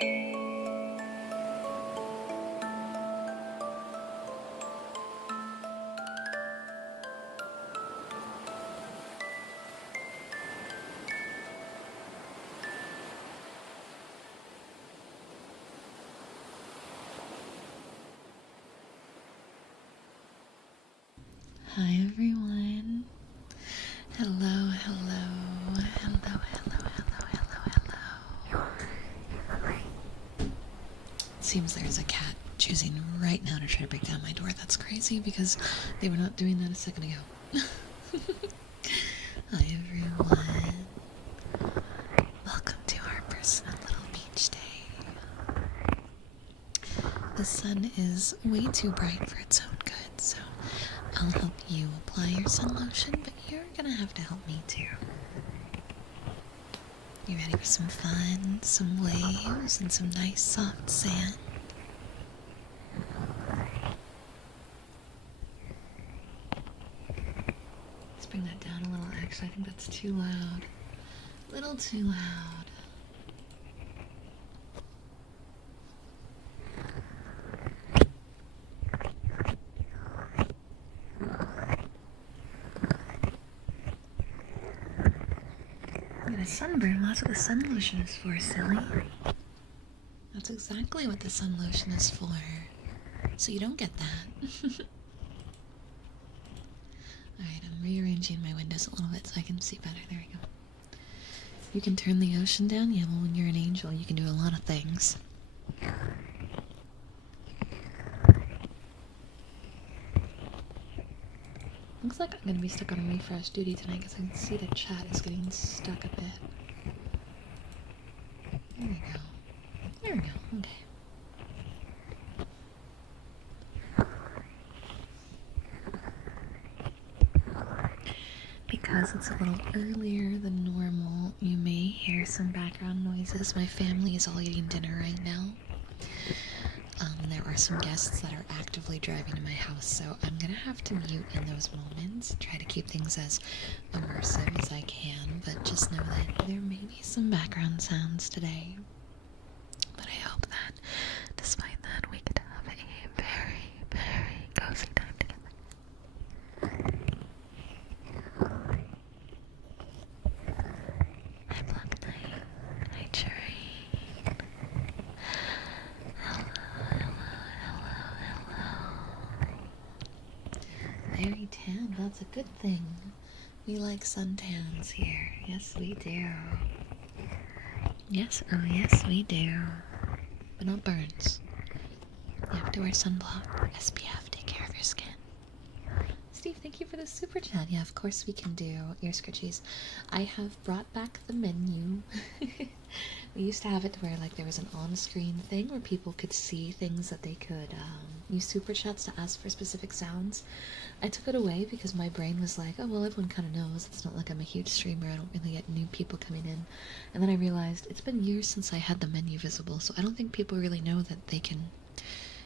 Hi everyone. Hello, hello, hello, hello, hello, hello, hello. Seems there's a cat choosing right now to try to break down my door. That's crazy because they were not doing that a second ago. Hi everyone. Welcome to our personal little beach day. The sun is way too bright for its own good, so I'll help you apply your sun lotion, but you're gonna have to help me too. You ready for some fun, some waves, and some nice soft sand? Let's bring that down a little. Actually, I think that's too loud. A little too loud. I'm gonna sunburn. Well, that's what the sun lotion is for, silly. That's exactly what the sun lotion is for. So you don't get that. Alright, I'm rearranging my windows a little bit so I can see better. There we go. You can turn the ocean down. Yeah, well, when you're an angel, you can do a lot of things. Looks like I'm gonna be stuck on refresh duty tonight because I can see the chat is getting stuck a bit. There we go. There we go. Okay. Because it's a little earlier than normal, you may hear some background noises. My family is all eating dinner right now. There are some guests that are actively driving to my house, so I'm gonna have to mute in those moments, try to keep things as immersive as I can, but just know that there may be some background sounds today. But I hope that, despite that, we could have a very, very cozy time together. Hi, Black Knight. Hi, Cherry. Hello, hello, hello, hello. Very tan. That's a good thing. We like suntans here. Yes, we do. Yes, oh yes, we do. But not burns. You have to wear sunblock. SPF, take care of your skin. Steve, thank you for the super chat. Yeah, of course we can do ear scratchies. I have brought back the menu. We used to have it where like there was an on-screen thing where people could see things that they could use super chats to ask for specific sounds. I took it away because my brain was like, oh well, everyone kind of knows. It's not like I'm a huge streamer. I don't really get new people coming in. And then I realized it's been years since I had the menu visible, so I don't think people really know that they can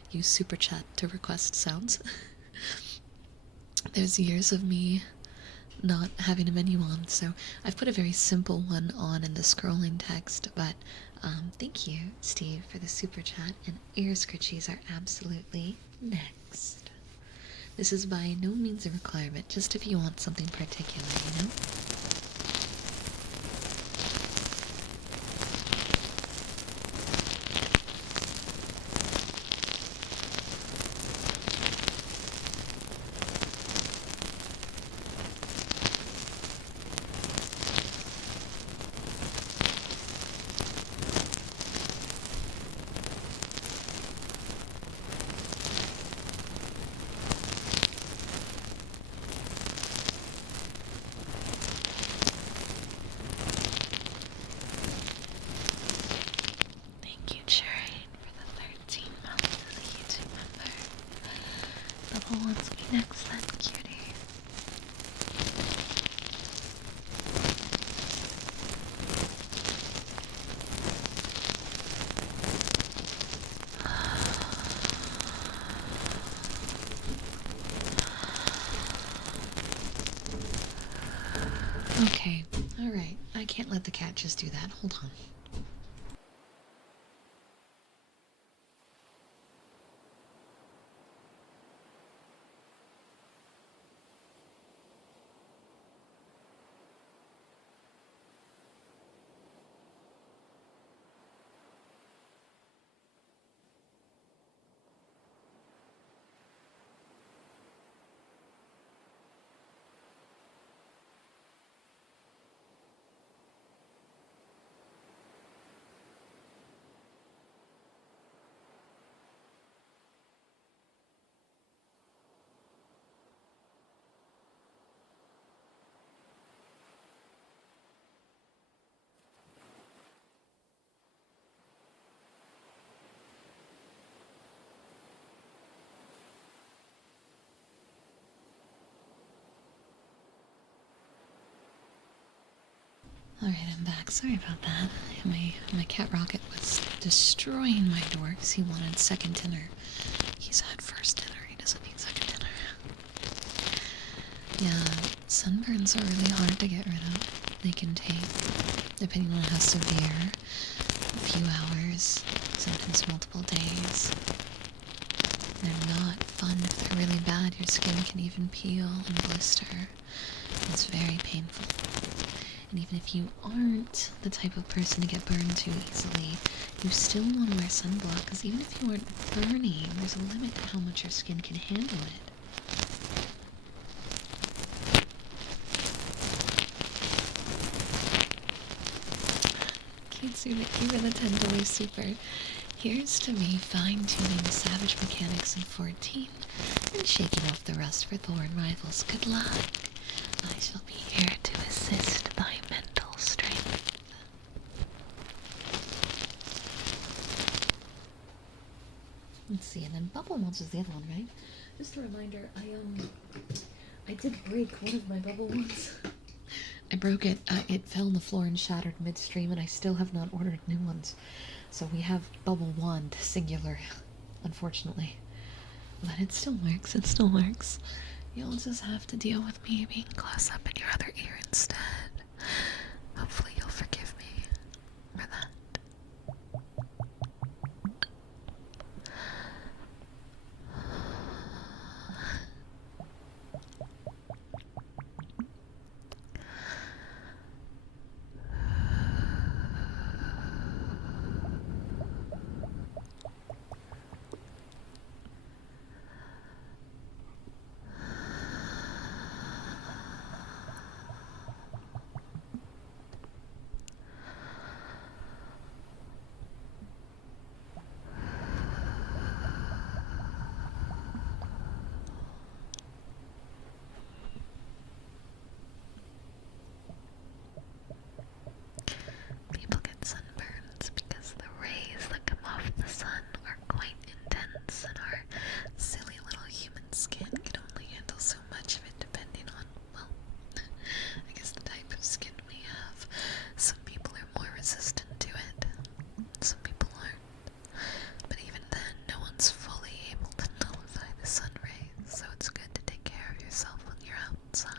use super chat to request sounds. There's years of me not having a menu on, so I've put a very simple one on in the scrolling text, but thank you, Steve, for the super chat, and ear scratchies are absolutely next. This is by no means a requirement, just if you want something particular, you know? Thank you, Cherry, for the 13 months as a YouTube member. Double wants me next then, cutie. Okay, alright. I can't let the cat just do that. Hold on. Alright, I'm back. Sorry about that. My cat Rocket was destroying my door because he wanted second dinner. He's had first dinner, he doesn't need second dinner. Yeah, sunburns are really hard to get rid of. They can take, depending on how severe, a few hours, sometimes multiple days. They're not fun if they're really bad. Your skin can even peel and blister. It's very painful. And even if you aren't the type of person to get burned too easily, you still want to wear sunblock, because even if you aren't burning, there's a limit to how much your skin can handle it. Kitsu, thank you for the $10 super. Here's to me fine-tuning the savage mechanics in 14 and shaking off the rust for thorn rivals. Good luck. I shall be here to assist thy mental strength. Let's see, and then bubble mulch is the other one, right? Just a reminder, I did break one of my bubble ones. I broke it, it fell on the floor and shattered midstream, and I still have not ordered new ones. So we have bubble wand, singular, unfortunately. But it still works, it still works. You'll just have to deal with me being close up in your other ear instead. Hopefully you'll forgive me for that. People get sunburns because the rays that come off the sun are quite intense, and our silly little human skin can only handle so much of it depending on, well, I guess the type of skin we have. Some people are more resistant to it, some people aren't. But even then, no one's fully able to nullify the sun rays, so it's good to take care of yourself when you're outside.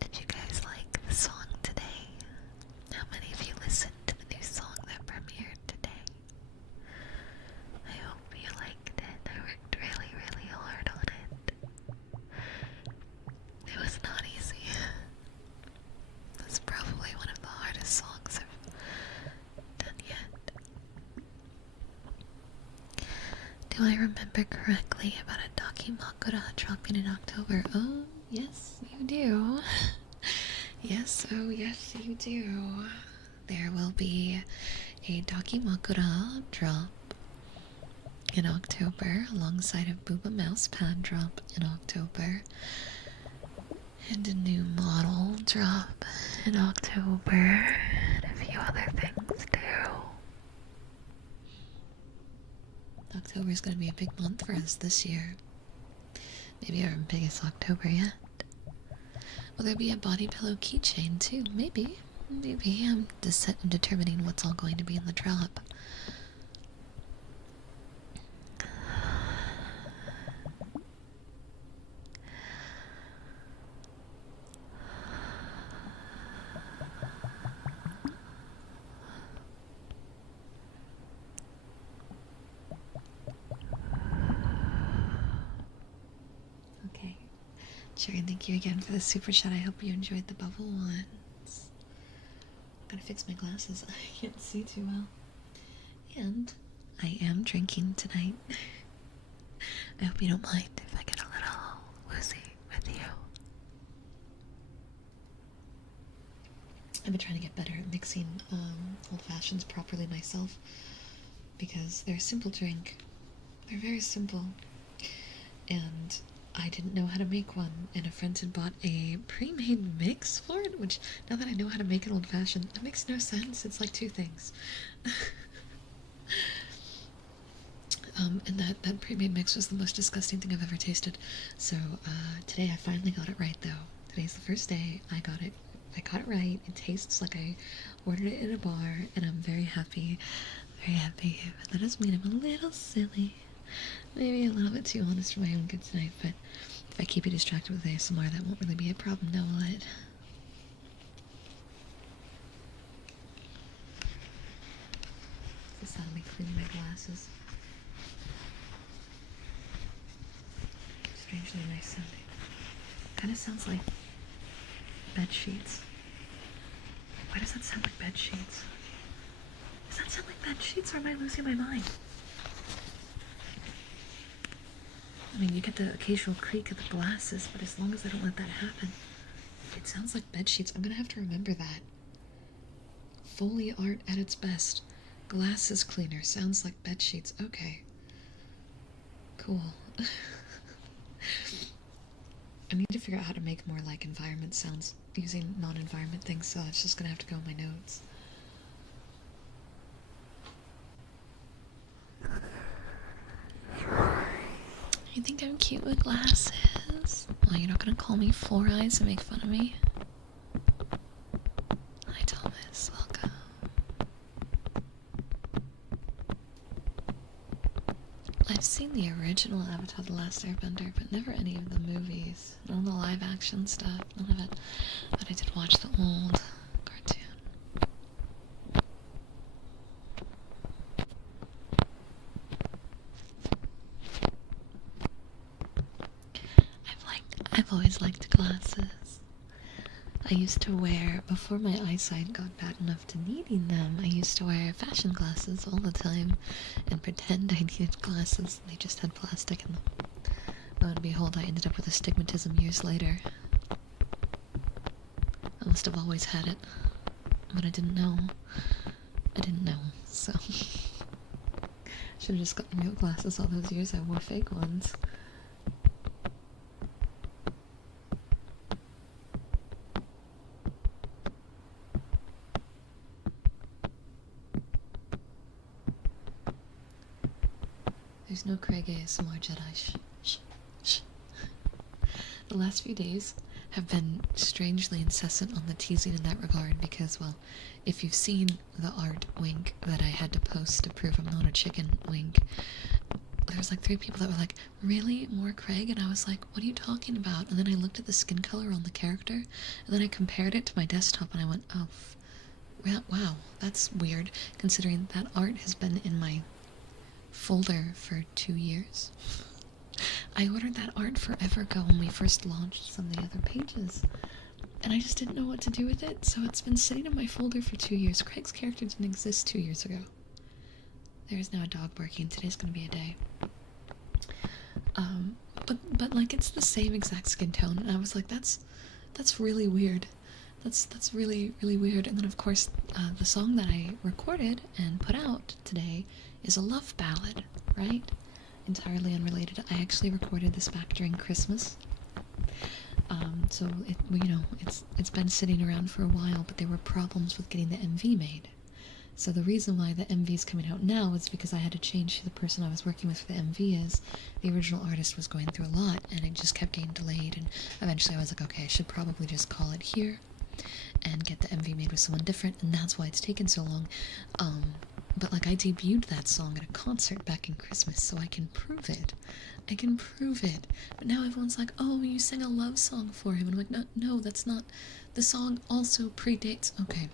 Did you guys like the song today? How many of you listened to the new song that premiered today? I hope you liked it. I worked really, really hard on it. It was not easy. It's probably one of the hardest songs I've done yet. Do I remember correctly about a Dakimakura dropping in October? Oh, yes, you do. Yes, oh yes, you do. There will be a Dakimakura drop in October alongside a Booba Mouse pad drop in October. And a new model drop in October. And a few other things too. October is going to be a big month for us this year. Maybe our biggest October yet. Will there be a body pillow keychain too? Maybe. Maybe. I'm just determining what's all going to be in the drop. Okay. Sharon, thank you again for the super chat. I hope you enjoyed the bubble ones. Gotta fix my glasses. I can't see too well. And I am drinking tonight. I hope you don't mind if I get a little woozy with you. I've been trying to get better at mixing old fashions properly myself, because they're a simple drink. They're very simple. And I didn't know how to make one, and a friend had bought a pre-made mix for it, which, now that I know how to make an old-fashioned, that makes no sense. It's like two things. And that pre-made mix was the most disgusting thing I've ever tasted. So today I finally got it right, though. Today's the first day I got it right. It tastes like I ordered it in a bar, and I'm very happy, very happy. But that doesn't mean I'm a little silly. Maybe a little bit too honest for my own good tonight, but if I keep you distracted with ASMR, that won't really be a problem, now will it? This is how me cleaning my glasses. Strangely nice sounding. Kind of sounds like bed sheets. Why does that sound like bed sheets? Does that sound like bed sheets, or am I losing my mind? I mean, you get the occasional creak of the glasses, but as long as I don't let that happen, it sounds like bed sheets. I'm gonna have to remember that. Foley art at its best. Glasses cleaner sounds like bed sheets. Okay. Cool. I need to figure out how to make more like environment sounds using non-environment things, so it's just gonna have to go in my notes. You think I'm cute with glasses? Well, you're not gonna call me Four Eyes and make fun of me? Hi, Thomas. Welcome. I've seen the original Avatar: The Last Airbender, but never any of the movies. None of the live-action stuff. None of it. But I did watch the old cartoon. I've always liked glasses. I used to wear, before my eyesight got bad enough to needing them, I used to wear fashion glasses all the time and pretend I needed glasses. They just had plastic in them. Lo and behold, I ended up with astigmatism years later. I must have always had it, but I didn't know. I didn't know, so should have just gotten real glasses all those years I wore fake ones. There's no Craig ASMR Jedi. Shh, shh, shh. The last few days have been strangely incessant on the teasing in that regard because, well, if you've seen the art wink that I had to post to prove I'm not a chicken wink, there was like 3 people that were like, really? More Craig? And I was like, what are you talking about? And then I looked at the skin color on the character, and then I compared it to my desktop, and I went, oh, wow, that's weird, considering that art has been in my folder for 2 years. I ordered that art forever ago when we first launched some of the other pages, and I just didn't know what to do with it, so it's been sitting in my folder for 2 years. Craig's character didn't exist 2 years ago. There is now a dog barking. Today's gonna be a day. But like, it's the same exact skin tone, and I was like, that's really weird. That's really, really weird. And then, of course, the song that I recorded and put out today is a love ballad, right? Entirely unrelated. I actually recorded this back during Christmas. So it's been sitting around for a while, but there were problems with getting the MV made. So the reason why the MV is coming out now is because I had to change who the person I was working with for the MV is. The original artist was going through a lot, and it just kept getting delayed, and eventually I was like, okay, I should probably just call it here and get the MV made with someone different, and that's why it's taken so long. But like, I debuted that song at a concert back in Christmas, so I can prove it. I can prove it. But now everyone's like, oh, you sang a love song for him. And I'm like, no, that's not. The song also predates. Okay.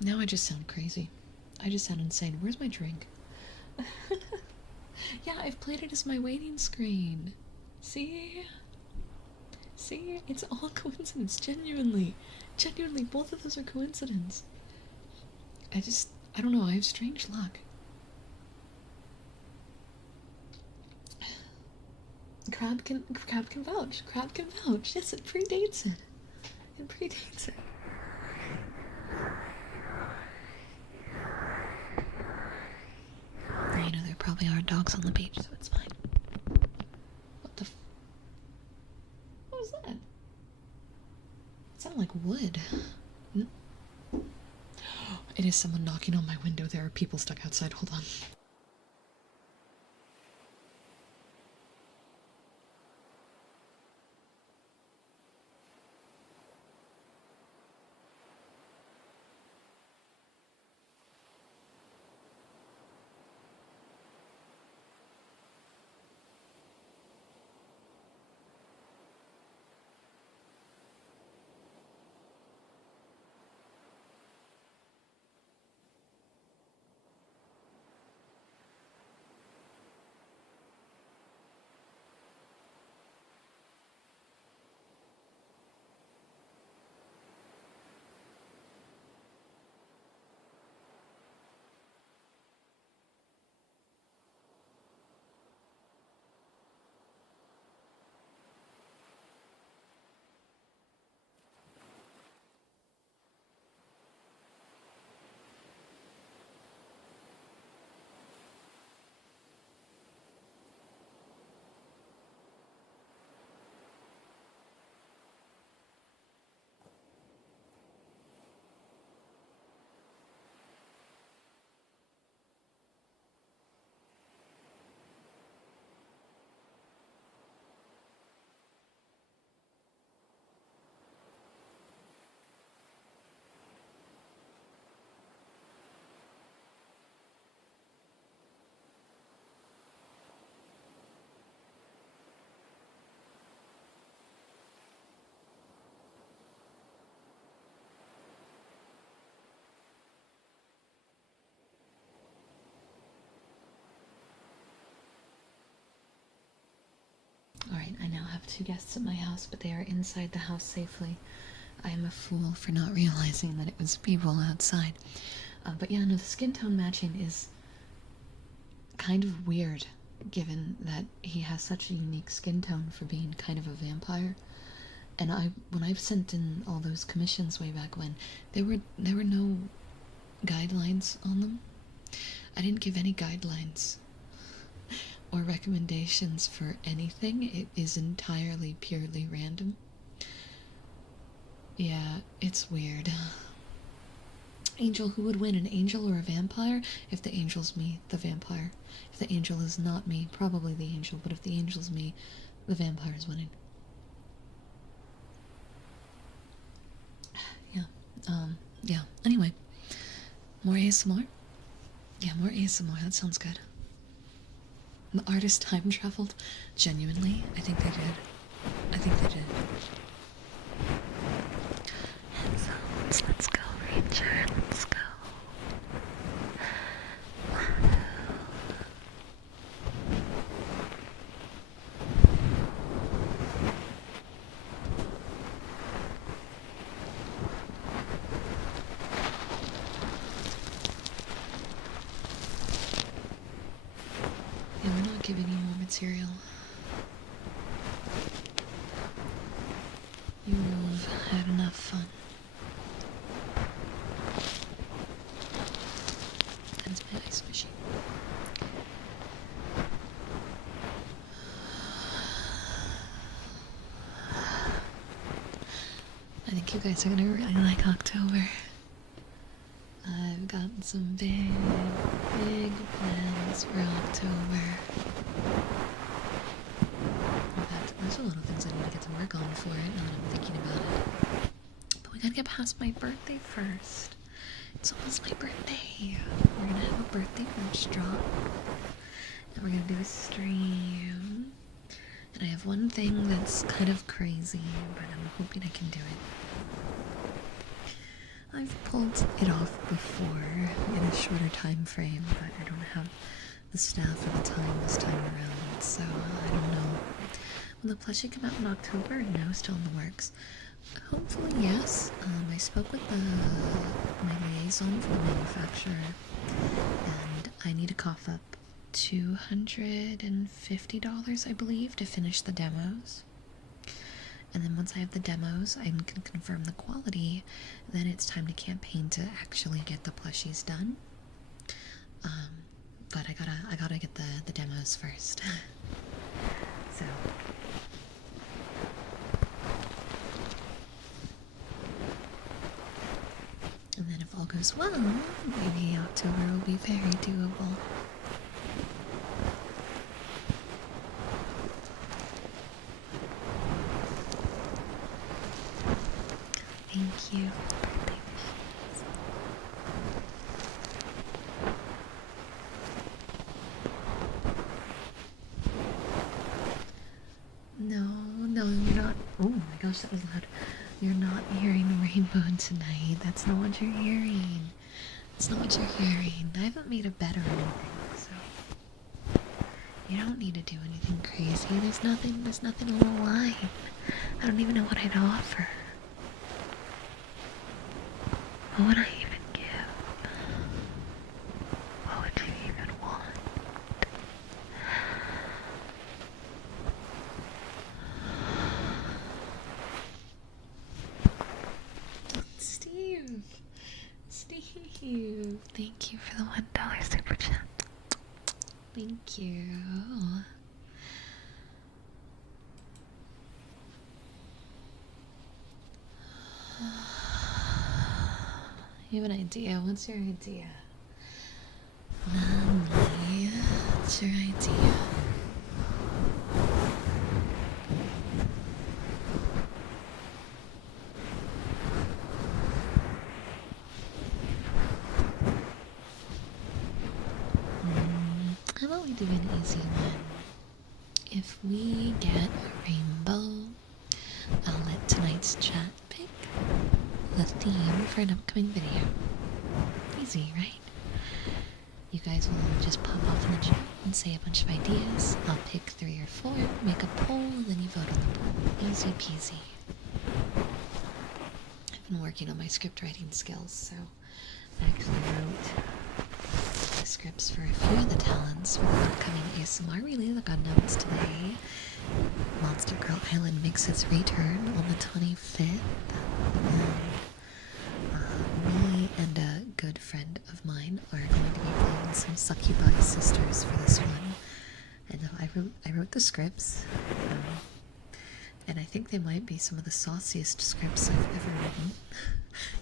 Now I just sound crazy. I just sound insane. Where's my drink? Yeah, I've played it as my waiting screen. See? It's all coincidence. Genuinely, both of those are coincidence. I don't know, I have strange luck. Crab can vouch. Crab can vouch. Yes, it predates it. You know, there probably are dogs on the beach, so it's fine. It sounded like wood. It is someone knocking on my window. There are people stuck outside. Hold on. Alright, I now have 2 guests at my house, but they are inside the house safely. I am a fool for not realizing that it was people outside. But yeah, no, the skin tone matching is kind of weird, given that he has such a unique skin tone for being kind of a vampire. And when I've sent in all those commissions way back when, there were no guidelines on them. I didn't give any guidelines or recommendations for anything. It is entirely purely random. Yeah, it's weird. Angel, who would win, an angel or a vampire? If the angel's me, the vampire. If the angel is not me, probably the angel, but if the angel's me, the vampire is winning. Yeah, anyway. More ASMR? Yeah, more ASMR, that sounds good. The artist time traveled? Genuinely? I think they did. I think they did. Headphones, let's go, Ranger, let's go. Yeah, we're not giving you more material. You've had enough fun. That's my ice machine. I think you guys are gonna really like October. I've got some big plans for October. In fact, there's a lot of things I need to get to work on for it now that I'm thinking about it. But we gotta get past my birthday first. It's almost my birthday. We're gonna have a birthday merch drop. And we're gonna do a stream. And I have one thing that's kind of crazy, but I'm hoping I can do it. I've pulled it off before in a shorter time frame, but I don't have the staff or the time this time around, so I don't know. Will the plushie come out in October? No, still in the works. Hopefully, yes. I spoke with my liaison for the manufacturer, and I need to cough up $250, I believe, to finish the demos. And then once I have the demos, I can confirm the quality. Then it's time to campaign to actually get the plushies done. But I gotta get the demos first. So goes well, maybe October will be very doable. Thank you. No, you're not. Oh my gosh, that was loud. You're not hearing the rainbow tonight. That's not what you're hearing. That's not what you're hearing. I haven't made a bed or anything, so you don't need to do anything crazy. There's nothing on the line. I don't even know what I'd offer. What would I even give? What would you even want? Steve, thank you for the $1 super chat. Thank you. You have an idea? What's your idea? Lovely. What's your idea? How about we do an easy one? If we get a rainbow, I'll let tonight's chat pick the theme for an upcoming video. Easy, right? You guys will just pop off in the chat and say a bunch of ideas. I'll pick 3 or 4, make a poll, and then you vote on the poll. Easy peasy. I've been working on my script writing skills, so I actually wrote the scripts for a few of the talents for the upcoming ASMR relay that got announced today. Monster Girl Island makes its return on the 25th. Me and a good friend of mine are going to be playing some Succubi Sisters for this one. And I wrote the scripts. And I think they might be some of the sauciest scripts I've ever written.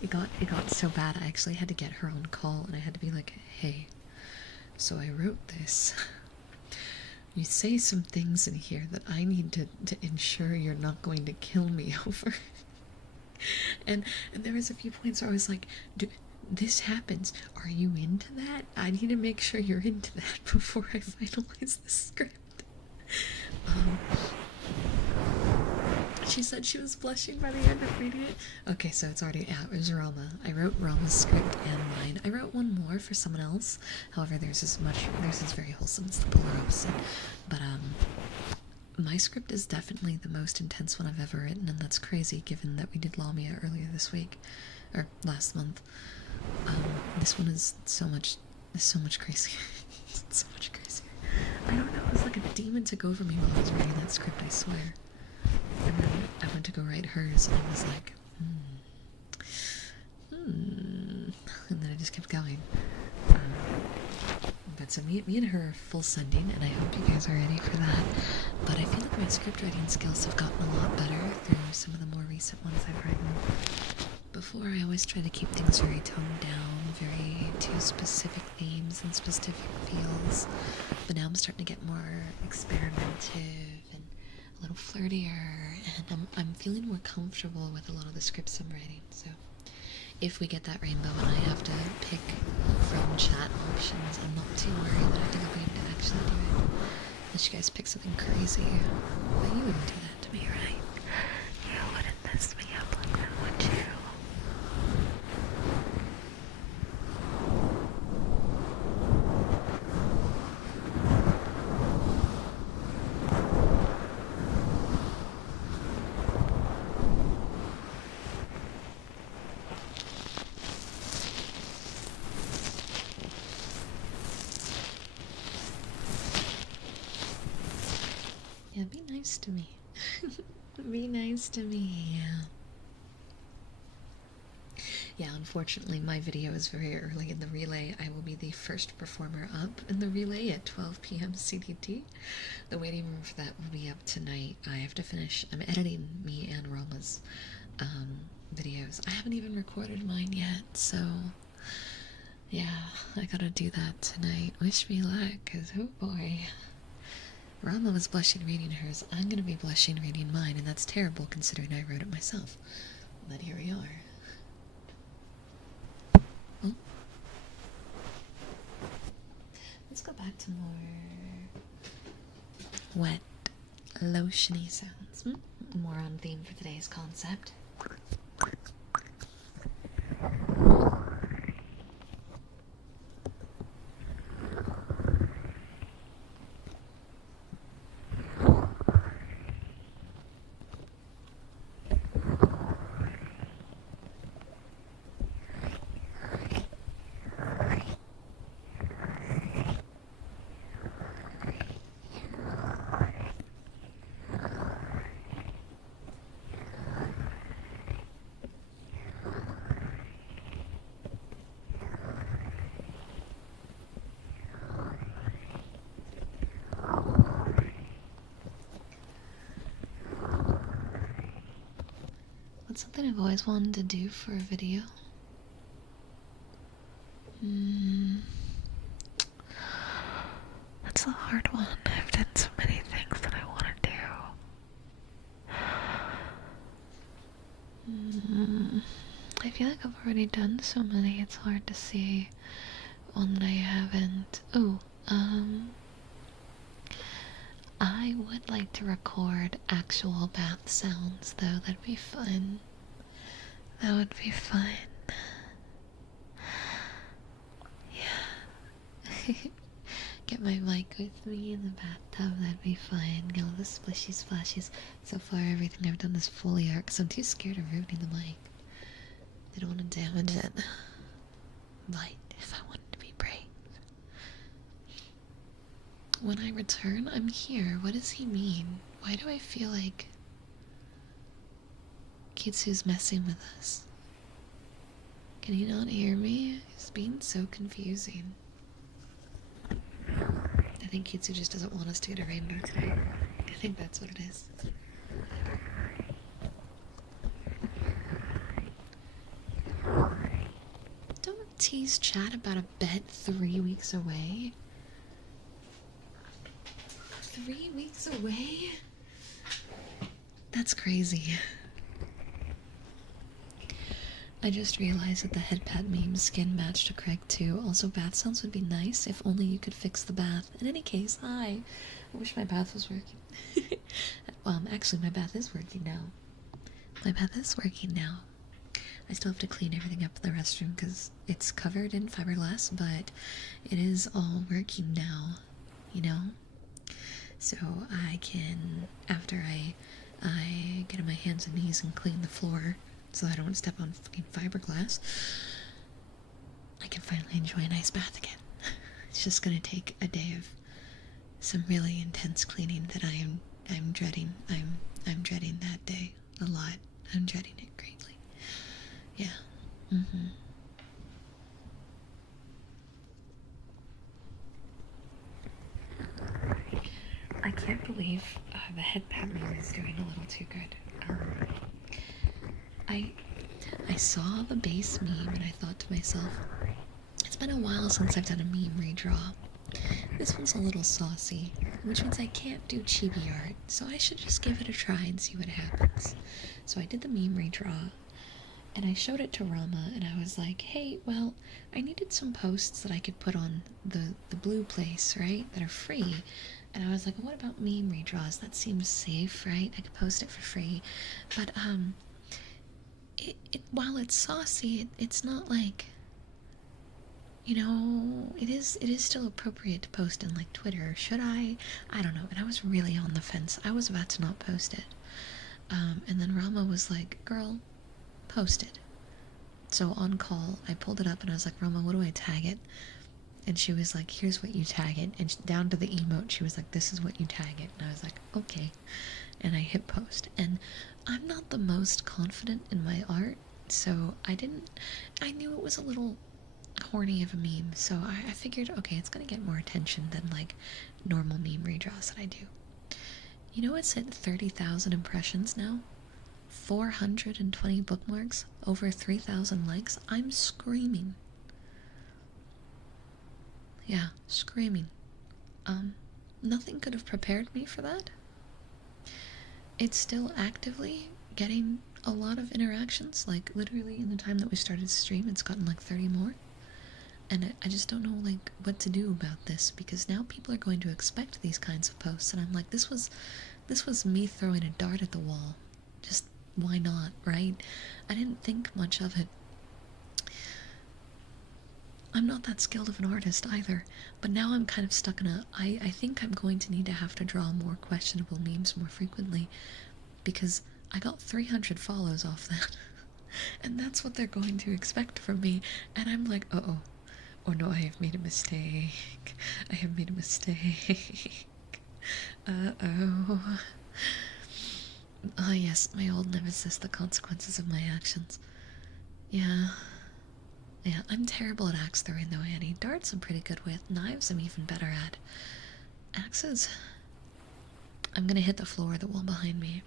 It got so bad I actually had to get her on call and I had to be like, hey, so I wrote this. You say some things in here that I need to ensure you're not going to kill me over. and there was a few points where I was like, this happens. Are you into that? I need to make sure you're into that before I finalize the script. She said she was blushing by the end of reading it. Okay, so it's already out. It was Rama. I wrote Rama's script and mine. I wrote one more for someone else. However, theirs is very wholesome. It's the polar opposite. But my script is definitely the most intense one I've ever written, and that's crazy given that we did Lamia earlier this week, or last month. This one is so much crazy. It's so much crazier. I don't know. It was like a demon took over me while I was writing that script. I swear. And then I went to go write hers, and I was like, and then I just kept going. But so me and her are full sending, and I hope you guys are ready for that. But I feel like my script writing skills have gotten a lot better through some of the more recent ones I've written. Before, I always try to keep things very toned down, very to specific themes and specific feels. But now I'm starting to get more experimentative and a little flirtier, and I'm feeling more comfortable with a lot of the scripts I'm writing. So if we get that rainbow and I have to pick from chat options, I'm not too worried that I think I'll be able to actually do it. Unless you guys pick something crazy. But you wouldn't do that to me, right? You wouldn't mess me up like that, would you? Yeah, be nice to me. Be nice to me. Yeah, unfortunately, my video is very early in the relay. I will be the first performer up in the relay at 12 p.m. CDT. The waiting room for that will be up tonight. I have to finish. I'm editing me and Rama's videos. I haven't even recorded mine yet, so Yeah, I gotta do that tonight. Wish me luck, cause oh boy. Rama was blushing reading hers. I'm gonna be blushing reading mine, and that's terrible considering I wrote it myself. But here we are. Oh. Let's go back to more wet, lotiony sounds. More on theme for today's concept. What's something I've always wanted to do for a video? That's a hard one. I've done so many things that I want to do. I feel like I've already done so many, it's hard to see one that I haven't. Oh, I would like to record actual bath sounds, though. That'd be fun. That would be fun. Yeah. Get my mic with me in the bathtub, that'd be fun. Get all the splishy splashes. So far, everything I've done is fully art, because I'm too scared of ruining the mic. I don't want to damage it. But if I wanted to be brave. When I return, I'm here. What does he mean? Why do I feel like Kitsu's messing with us? Can he not hear me? It's being so confusing. I think Kitsu just doesn't want us to get a rainbow today. I think that's what it is. Don't tease chat about a bet 3 weeks away. 3 weeks away? That's crazy. I just realized that the headpat meme skin matched to Craig too. Also, bath sounds would be nice if only you could fix the bath. In any case, hi. I wish my bath was working. Actually, my bath is working now. My bath is working now. I still have to clean everything up in the restroom because it's covered in fiberglass, but it is all working now, you know? So I can, after I get on my hands and knees and clean the floor so I don't step on fucking fiberglass, I can finally enjoy a nice bath again. It's just gonna take a day of some really intense cleaning that I'm dreading. I'm dreading that day a lot. I'm dreading it greatly. Yeah. I can't believe the headpat meme is doing a little too good. I saw the base meme and I thought to myself, it's been a while since I've done a meme redraw. This one's a little saucy, which means I can't do chibi art, so I should just give it a try and see what happens. So I did the meme redraw, and I showed it to Rama, and I was like, hey, well, I needed some posts that I could put on the blue place, right, that are free. And I was like, what about meme redraws? That seems safe, right? I could post it for free. But, while it's saucy, it's not like, you know, it is still appropriate to post in, like, Twitter. Should I? I don't know. And I was really on the fence. I was about to not post it. And then Rama was like, girl, post it. So on call, I pulled it up and I was like, Rama, what do I tag it? And she was like, here's what you tag it. And down to the emote, she was like, this is what you tag it. And I was like, okay. And I hit post. And I'm not the most confident in my art, so I knew it was a little horny of a meme. So I figured, okay, it's gonna get more attention than like normal meme redraws that I do. You know, it's at 30,000 impressions now. 420 bookmarks, over 3,000 likes. I'm screaming. Yeah, screaming. Nothing could have prepared me for that. It's still actively getting a lot of interactions. Like, literally in the time that we started to stream, it's gotten like 30 more. And I just don't know, like, what to do about this, because now people are going to expect these kinds of posts, and I'm like, this was me throwing a dart at the wall. Just, why not, right? I didn't think much of it. I'm not that skilled of an artist either, but now I'm kind of stuck in I think I'm going to need to have to draw more questionable memes more frequently, because I got 300 follows off that. And that's what they're going to expect from me, and I'm like, uh-oh. Oh no, I have made a mistake. I have made a mistake. Uh-oh. Ah, yes, my old nemesis, the consequences of my actions. Yeah. Yeah, I'm terrible at axe throwing though, Annie. Darts I'm pretty good with. Knives I'm even better at. Axes... I'm gonna hit the floor, the wall behind me.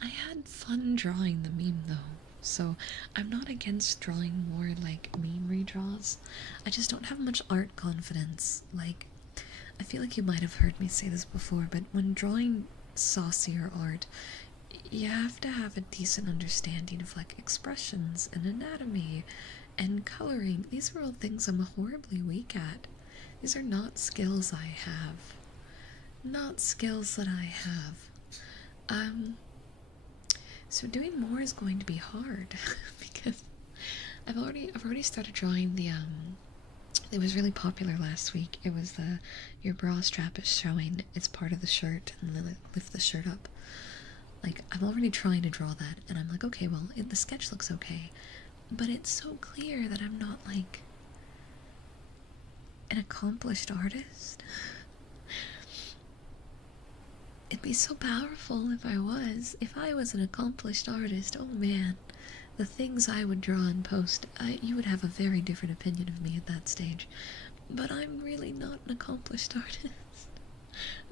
I had fun drawing the meme though, so I'm not against drawing more like meme redraws. I just don't have much art confidence. Like, I feel like you might have heard me say this before, but when drawing saucier art, you have to have a decent understanding of like expressions and anatomy and coloring. These are all things I'm horribly weak at. These are not skills I have. Not skills that I have. So doing more is going to be hard because I've already started drawing the it was really popular last week. It was the your bra strap is showing, it's part of the shirt, and then lift the shirt up. Like, I'm already trying to draw that, and I'm like, okay, well, the sketch looks okay, but it's so clear that I'm not like an accomplished artist. It'd be so powerful if I was. If I was an accomplished artist, oh man, the things I would draw and post, you would have a very different opinion of me at that stage. But I'm really not an accomplished artist.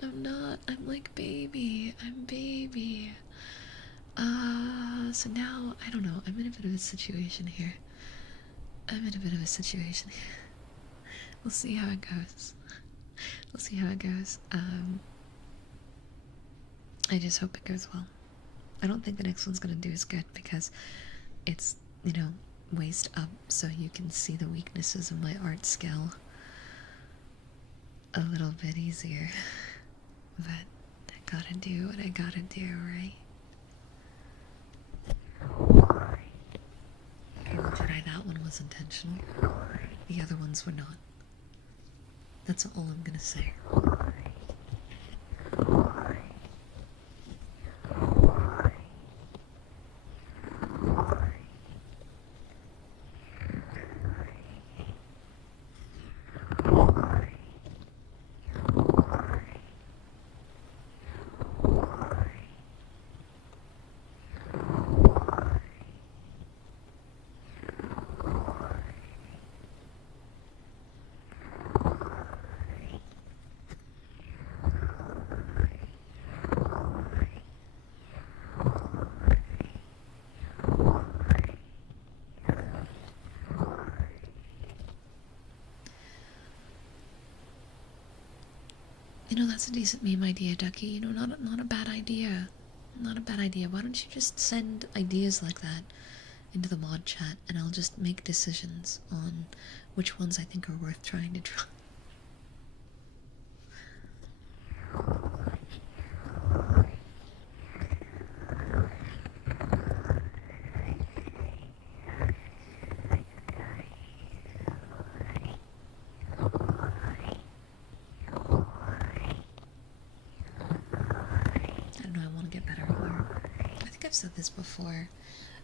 I'm not. I'm like baby. I'm baby. So now, I don't know, I'm in a bit of a situation here. We'll see how it goes. I just hope it goes well. I don't think the next one's gonna do as good because it's, waist up so you can see the weaknesses of my art skill a little bit easier. But I gotta do what I gotta do, right? Jedi, that one was intentional. The other ones were not. That's all I'm gonna say. That's a decent meme idea, Ducky. Not a bad idea. Not a bad idea. Why don't you just send ideas like that into the mod chat, and I'll just make decisions on which ones I think are worth trying to draw. I've said this before.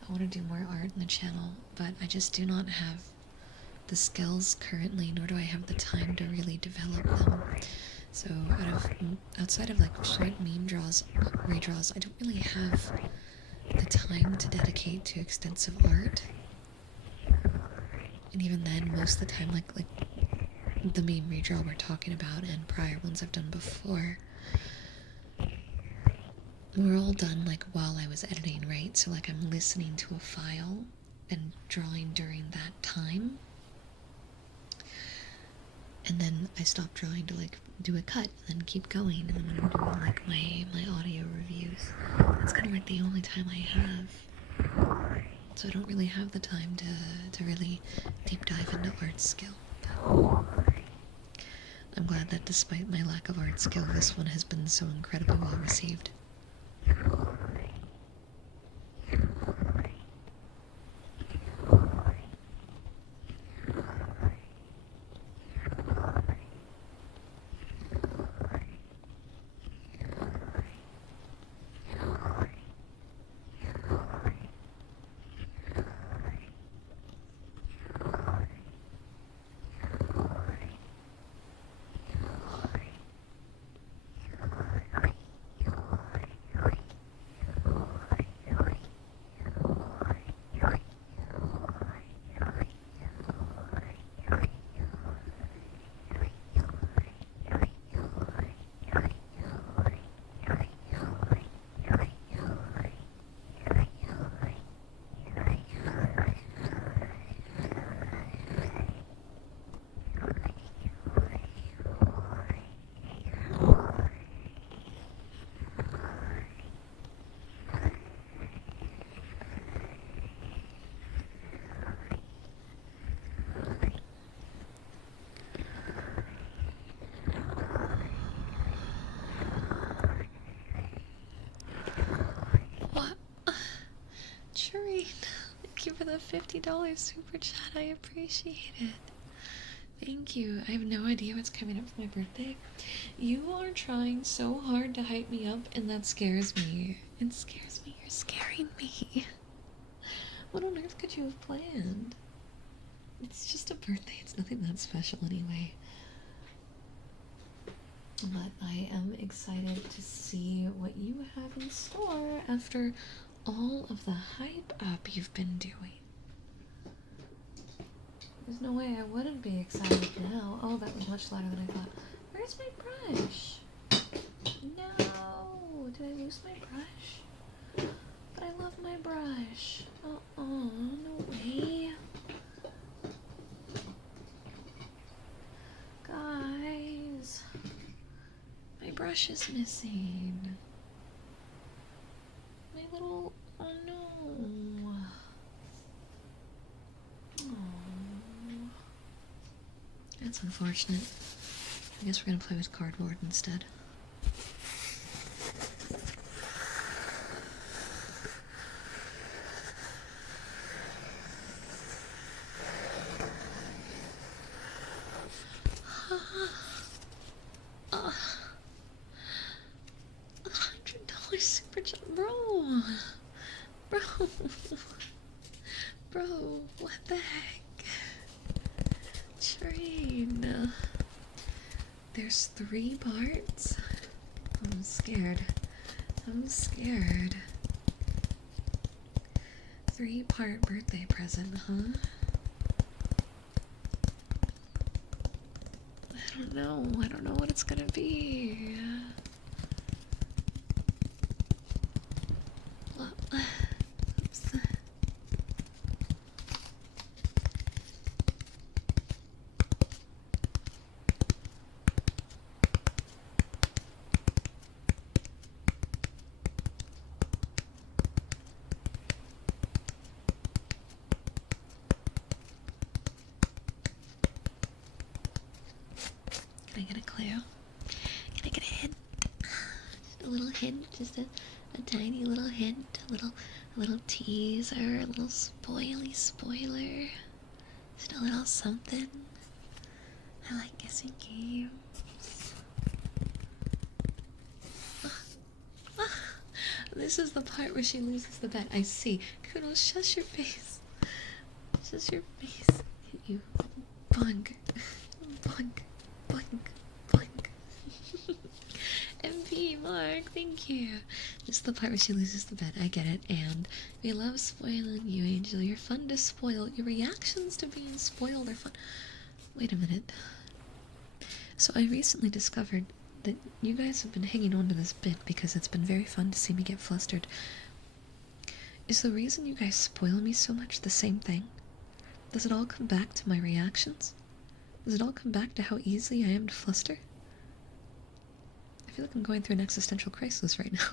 I want to do more art in the channel, but I just do not have the skills currently, nor do I have the time to really develop them. So outside of like short meme draws, redraws, I don't really have the time to dedicate to extensive art. And even then, most of the time, like the meme redraw we're talking about and prior ones I've done before, were all done like while I was editing, right? So like I'm listening to a file and drawing during that time. And then I stop drawing to like do a cut and then keep going, and then I'm doing like my audio reviews. That's kind of like the only time I have. So I don't really have the time to really deep dive into art skill. But I'm glad that despite my lack of art skill, this one has been so incredibly well received. Thank you for the $50 super chat. I appreciate it. Thank you. I have no idea what's coming up for my birthday. You are trying so hard to hype me up, and that scares me. It scares me. You're scaring me. What on earth could you have planned? It's just a birthday. It's nothing that special anyway. But I am excited to see what you have in store after all of the hype up you've been doing. There's no way I wouldn't be excited now. Oh, that was much louder than I thought. Where's my brush? No! Did I lose my brush? But I love my brush. No way. Guys, my brush is missing. My little, oh no. Oh, that's unfortunate. I guess we're gonna play with cardboard instead. $100 super chat, bro. Bro, what the heck? Train. There's 3 parts. I'm scared. 3-part birthday present, huh? I don't know what it's gonna be. Oops. Can I get a clue? Can I get a hint? Just a little hint, just a tiny little hint, a little teaser, a little spoiler. Just a little something. I like guessing games. This is the part where she loses the bet. I see. Kudos, shush your face. Shush your face. Hit you. Bunk. Bunk. Bunk. Bunk. Mark, thank you. This is the part where she loses the bet. I get it. And we love spoiling you, Angel. You're fun to spoil. Your reactions to being spoiled are fun. Wait a minute. So I recently discovered that you guys have been hanging on to this bit because it's been very fun to see me get flustered. Is the reason you guys spoil me so much the same thing? Does it all come back to my reactions? Does it all come back to how easily I am to fluster? I feel like I'm going through an existential crisis right now.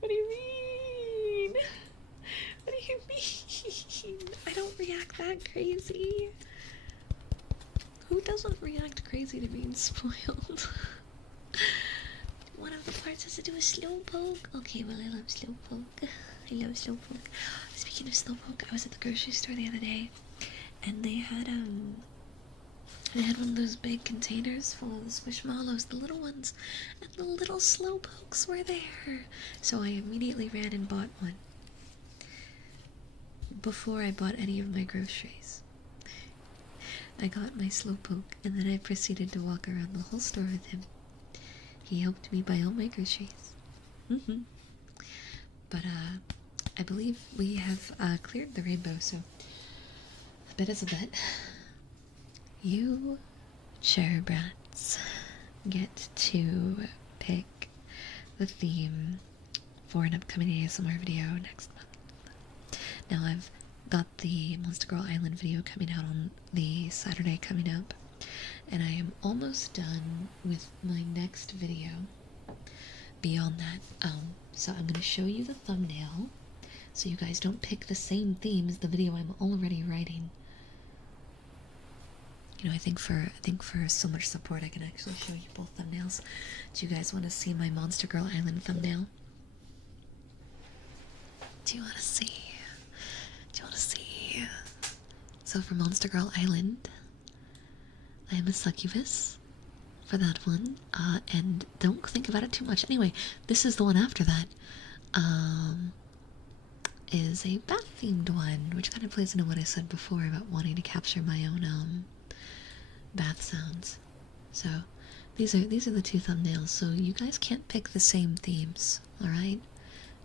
What do you mean? What do you mean? I don't react that crazy. Who doesn't react crazy to being spoiled? One of the parts has to do with slowpoke. Okay, well, I love slowpoke. I love slowpoke. Speaking of slowpoke, I was at the grocery store the other day, and they had one of those big containers full of the squishmallows, the little ones, and the little slowpokes were there. So I immediately ran and bought one before I bought any of my groceries. I got my slowpoke, and then I proceeded to walk around the whole store with him. He helped me buy all my groceries. But I believe we have cleared the rainbow, so a bet is a bet. You cherry-brats get to pick the theme for an upcoming ASMR video next month. Now I've got the Monster Girl Island video coming out on the Saturday coming up, and I am almost done with my next video beyond that. So I'm going to show you the thumbnail so you guys don't pick the same theme as the video I'm already writing. You know, I think for so much support I can actually show you both thumbnails. Do you guys want to see my Monster Girl Island thumbnail? Do you want to see? Do you want to see? So for Monster Girl Island, I am a succubus for that one, and don't think about it too much. Anyway, this is the one after that, is a bath-themed one, which kind of plays into what I said before about wanting to capture my own, bath sounds. So, these are the two thumbnails, so you guys can't pick the same themes, alright?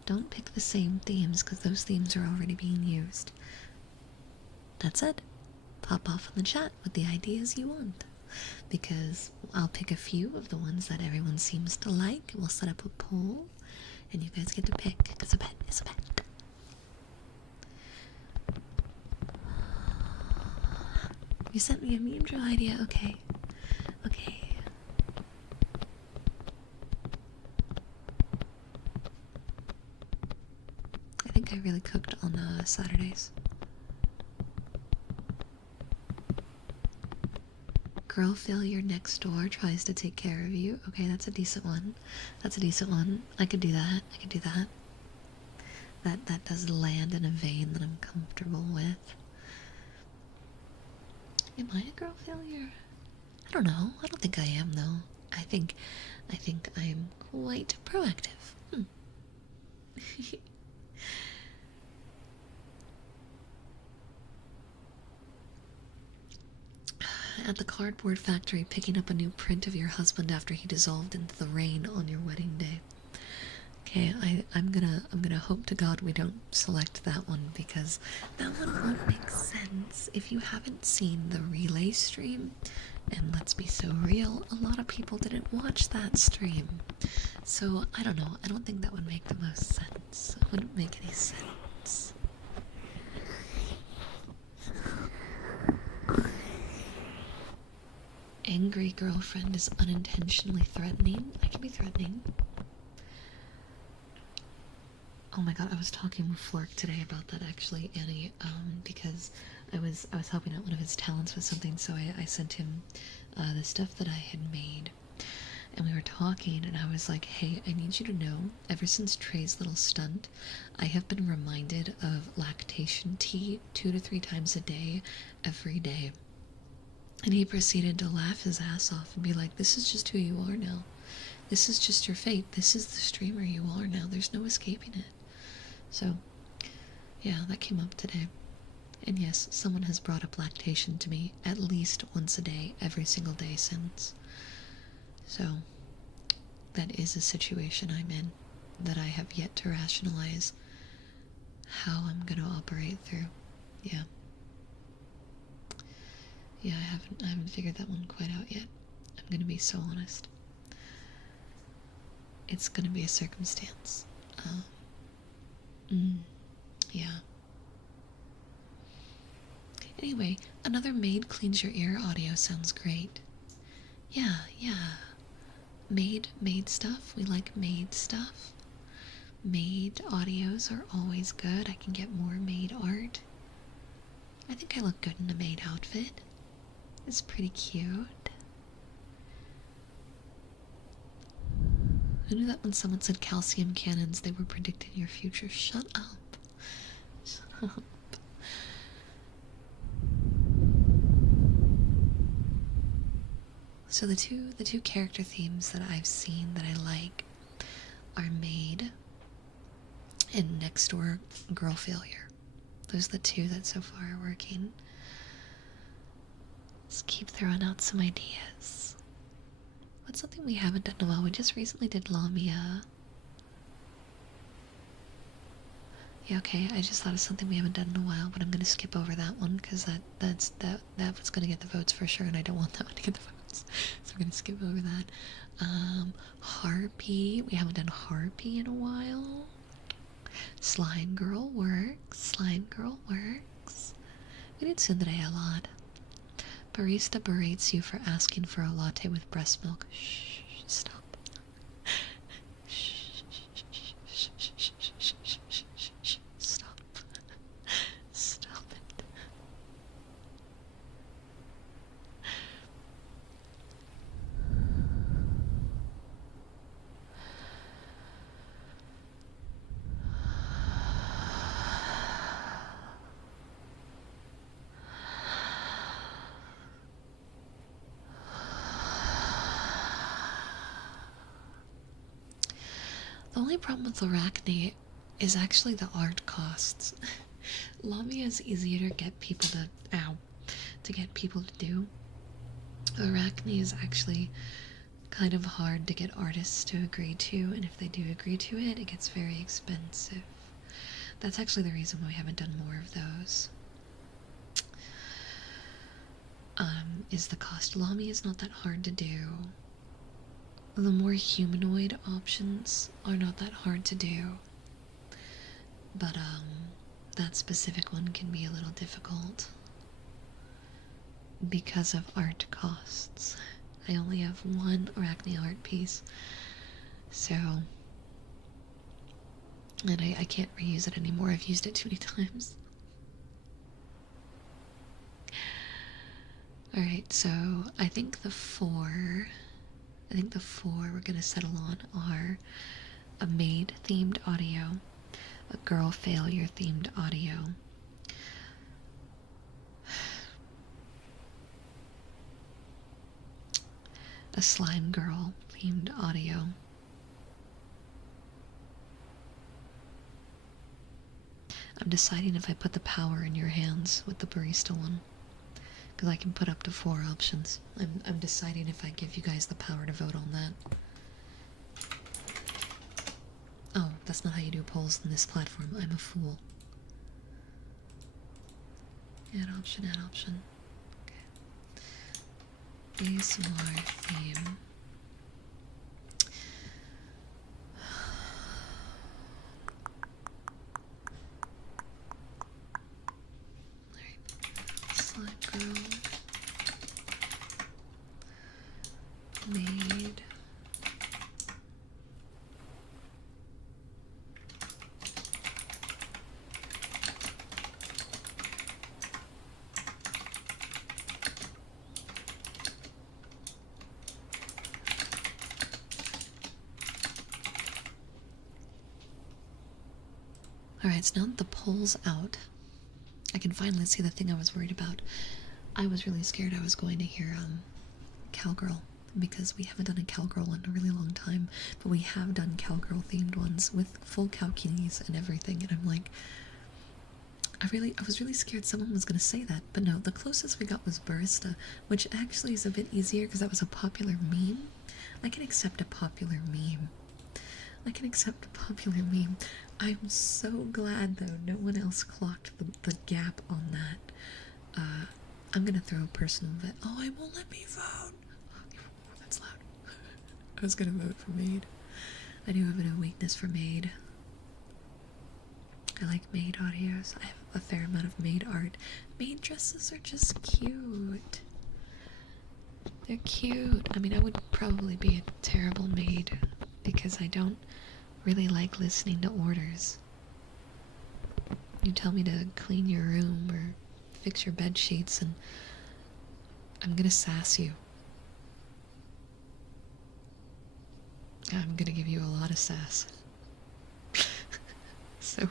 Don't pick the same themes, because those themes are already being used. That's it. Pop off in the chat with the ideas you want, because I'll pick a few of the ones that everyone seems to like, and we'll set up a poll, and you guys get to pick, because a bet is a bet. You sent me a meme draw idea, okay. Okay. I think I really cooked on Saturdays. Girl failure next door tries to take care of you. Okay, that's a decent one. That's a decent one. I could do that. I could do that. That does land in a vein that I'm comfortable with. Am I a girl failure? I don't know. I don't think I am, though. I think I am quite proactive. At the cardboard factory, picking up a new print of your husband after he dissolved into the rain on your wedding day. Okay, I'm gonna hope to God we don't select that one, because that one won't make sense if you haven't seen the relay stream. And let's be so real, a lot of people didn't watch that stream. So, I don't know, I don't think that would make the most sense. It wouldn't make any sense. Angry girlfriend is unintentionally threatening. I can be threatening. Oh my god, I was talking with Flork today about that actually, Annie, because I was helping out one of his talents with something, so I sent him the stuff that I had made, and we were talking, and I was like, hey, I need you to know, ever since Trey's little stunt, I have been reminded of lactation tea 2 to 3 times a day, every day. And he proceeded to laugh his ass off and be like, this is just who you are now. This is just your fate. This is the streamer you are now. There's no escaping it. So, yeah, that came up today. And yes, someone has brought up lactation to me at least once a day, every single day since. So, that is a situation I'm in that I have yet to rationalize how I'm going to operate through. Yeah. Yeah, I haven't figured that one quite out yet. I'm going to be so honest. It's going to be a circumstance. Yeah. Anyway, another maid cleans your ear audio sounds great. Yeah. Maid stuff. We like maid stuff. Maid audios are always good. I can get more maid art. I think I look good in a maid outfit. It's pretty cute. I knew that when someone said calcium cannons, they were predicting your future. Shut up. Shut up. So the two character themes that I've seen that I like are Maid and Next Door Girl Failure. Those are the two that so far are working. Let's keep throwing out some ideas. What's something we haven't done in a while? We just recently did Lamia. Yeah, okay, I just thought of something we haven't done in a while, but I'm gonna skip over that one because that's what's gonna get the votes for sure, and I don't want that one to get the votes. So we're gonna skip over that. Harpy. We haven't done Harpy in a while. Slime Girl works. Slime Girl works. We did Tsundere a lot. Barista berates you for asking for a latte with breast milk. Shh, stop. Stop. Stop it. The only problem with Arachne is actually the art costs. Lamia is easier to get people to get people to do. Arachne is actually kind of hard to get artists to agree to, and if they do agree to it, it gets very expensive. That's actually the reason why we haven't done more of those. Is the cost. Lamia is not that hard to do. The more humanoid options are not that hard to do, but that specific one can be a little difficult because of art costs. I only have one Arachne art piece, so, and I can't reuse it anymore. I've used it too many times. Alright, so I think the four we're gonna settle on are a maid themed audio, a girl failure themed audio, a slime girl themed audio, I'm deciding if I put the power in your hands with the barista one, because I can put up to 4 options. I'm deciding if I give you guys the power to vote on that. Oh, that's not how you do polls in this platform. I'm a fool. Add option, add option. Okay. ASMR theme. Slime girl. Maid. Alright, so now that the poll's out, I can finally see the thing I was worried about. I was really scared I was going to hear Cowgirl, because we haven't done a Cowgirl in a really long time, but we have done Cowgirl themed ones with full cow cuties and everything, and I'm like, I was really scared someone was gonna say that, but no, the closest we got was barista, which actually is a bit easier because that was a popular meme. I can accept a popular meme. I can accept a popular meme. I'm so glad though no one else clocked the gap on that. I'm gonna throw a personal vet. Oh, I won't let me vote. Oh, that's loud. I was gonna vote for maid. I do have a weakness for maid. I like maid audios. I have a fair amount of maid art. Maid dresses are just cute. They're cute. I mean, I would probably be a terrible maid because I don't really like listening to orders. You tell me to clean your room or fix your bed sheets and I'm gonna sass you. I'm gonna give you a lot of sass. So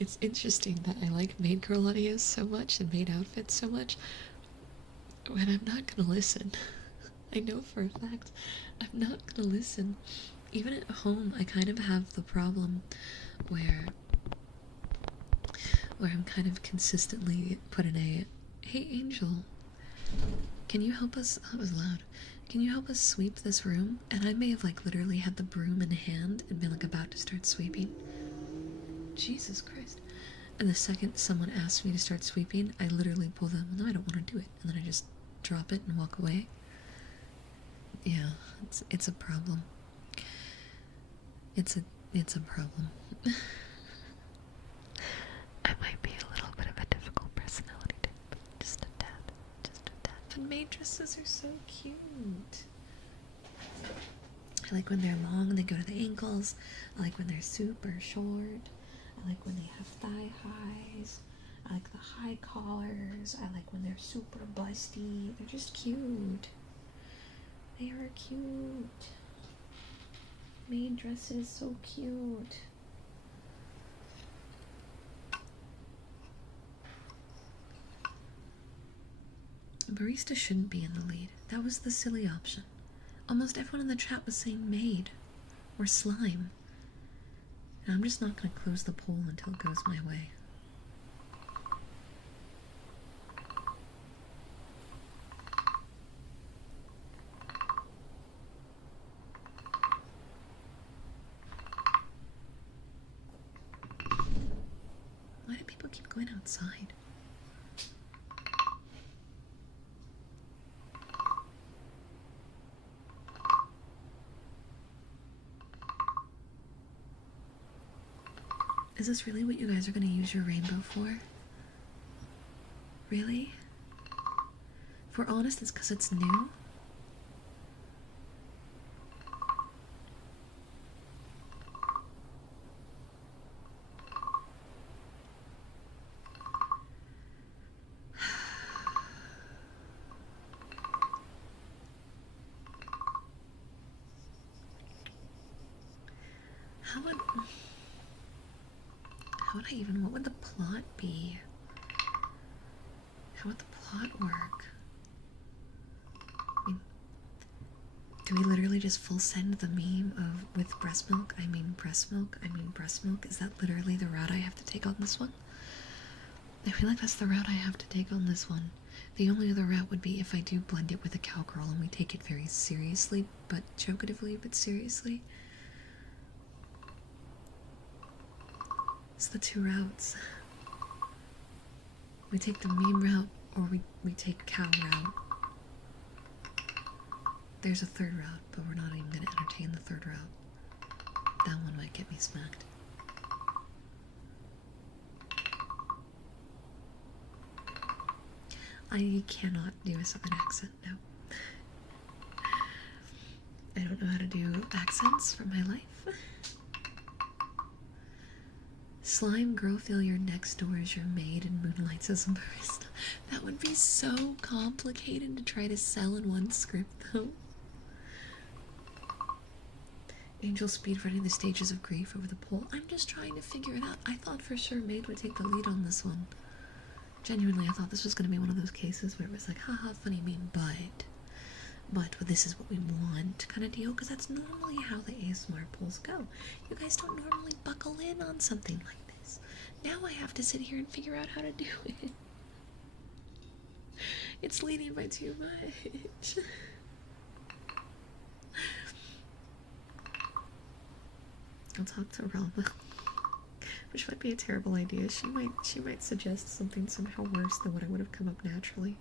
it's interesting that I like maid girl audios so much and maid outfits so much when I'm not gonna listen. I know for a fact I'm not gonna listen. Even at home, I kind of have the problem where I'm kind of consistently put in a, hey Angel, can you help us, oh, that was loud, can you help us sweep this room? And I may have like literally had the broom in hand and been like about to start sweeping. Jesus Christ. And the second someone asks me to start sweeping, I literally pull them, no, I don't want to do it. And then I just drop it and walk away. Yeah, it's a problem. It's a problem. I might be a little bit of a difficult personality type. Just a tad. But maid dresses are so cute. I like when they're long and they go to the ankles. I like when they're super short. I like when they have thigh highs. I like the high collars. I like when they're super busty. They're just cute. They are cute. Maid dresses, so cute. Barista shouldn't be in the lead. That was the silly option. Almost everyone in the chat was saying maid or slime. And I'm just not going to close the poll until it goes my way. Why do people keep going outside? Is this really what you guys are going to use your rainbow for? Really? If we're honest, it's because it's new? What would the plot be? How would the plot work? I mean, do we literally just full send the meme of with breast milk, I mean breast milk, I mean breast milk? Is that literally the route I have to take on this one? I feel like that's the route I have to take on this one. The only other route would be if I do blend it with a cowgirl and we take it very seriously, but jokatively, but seriously. It's the two routes. We take the meme route, or we take cow route. There's a third route, but we're not even going to entertain the third route. That one might get me smacked. I cannot do a southern accent, no. I don't know how to do accents for my life. Slime girl failure next door is your maid and moonlights as a barista. That would be so complicated to try to sell in one script, though. Angel speedrunning the stages of grief over the poll. I'm just trying to figure it out. I thought for sure maid would take the lead on this one. Genuinely, I thought this was going to be one of those cases where it was like, haha, funny meme, but this is what we want kind of deal, because that's normally how the ASMR polls go. You guys don't normally buckle in on something like this. Now I have to sit here and figure out how to do it. It's leading by too much. I'll talk to Rama. Which might be a terrible idea. She might suggest something somehow worse than what I would have come up naturally.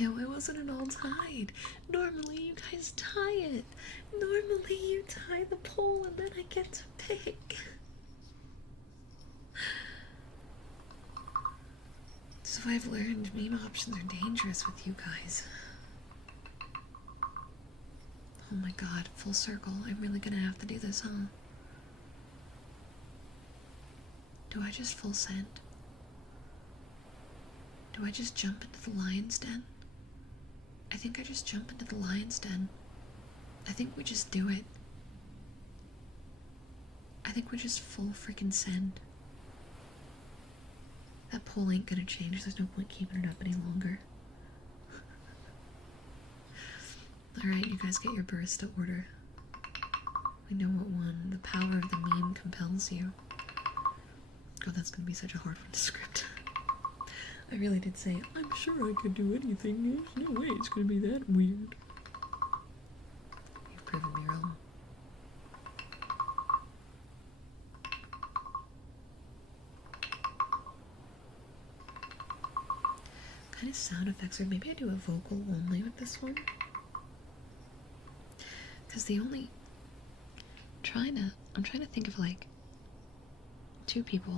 Yeah, why wasn't it all tied? Normally you guys tie it. Normally you tie the pole and then I get to pick. So I've learned meme options are dangerous with you guys. Oh my god, full circle. I'm really gonna have to do this, huh? Do I just full send? Do I just jump into the lion's den? I think I just jump into the lion's den. I think we just do it. I think we just full freaking send. That poll ain't gonna change. There's no point keeping it up any longer. Alright, you guys get your barista order. We know what won. The power of the meme compels you. Oh, that's gonna be such a hard one to script. I really did say, I'm sure I could do anything. There's no way it's gonna be that weird. You've proven me wrong. What kind of sound effects? Or maybe I do a vocal only with this one? Because the only... I'm trying to think of like 2 people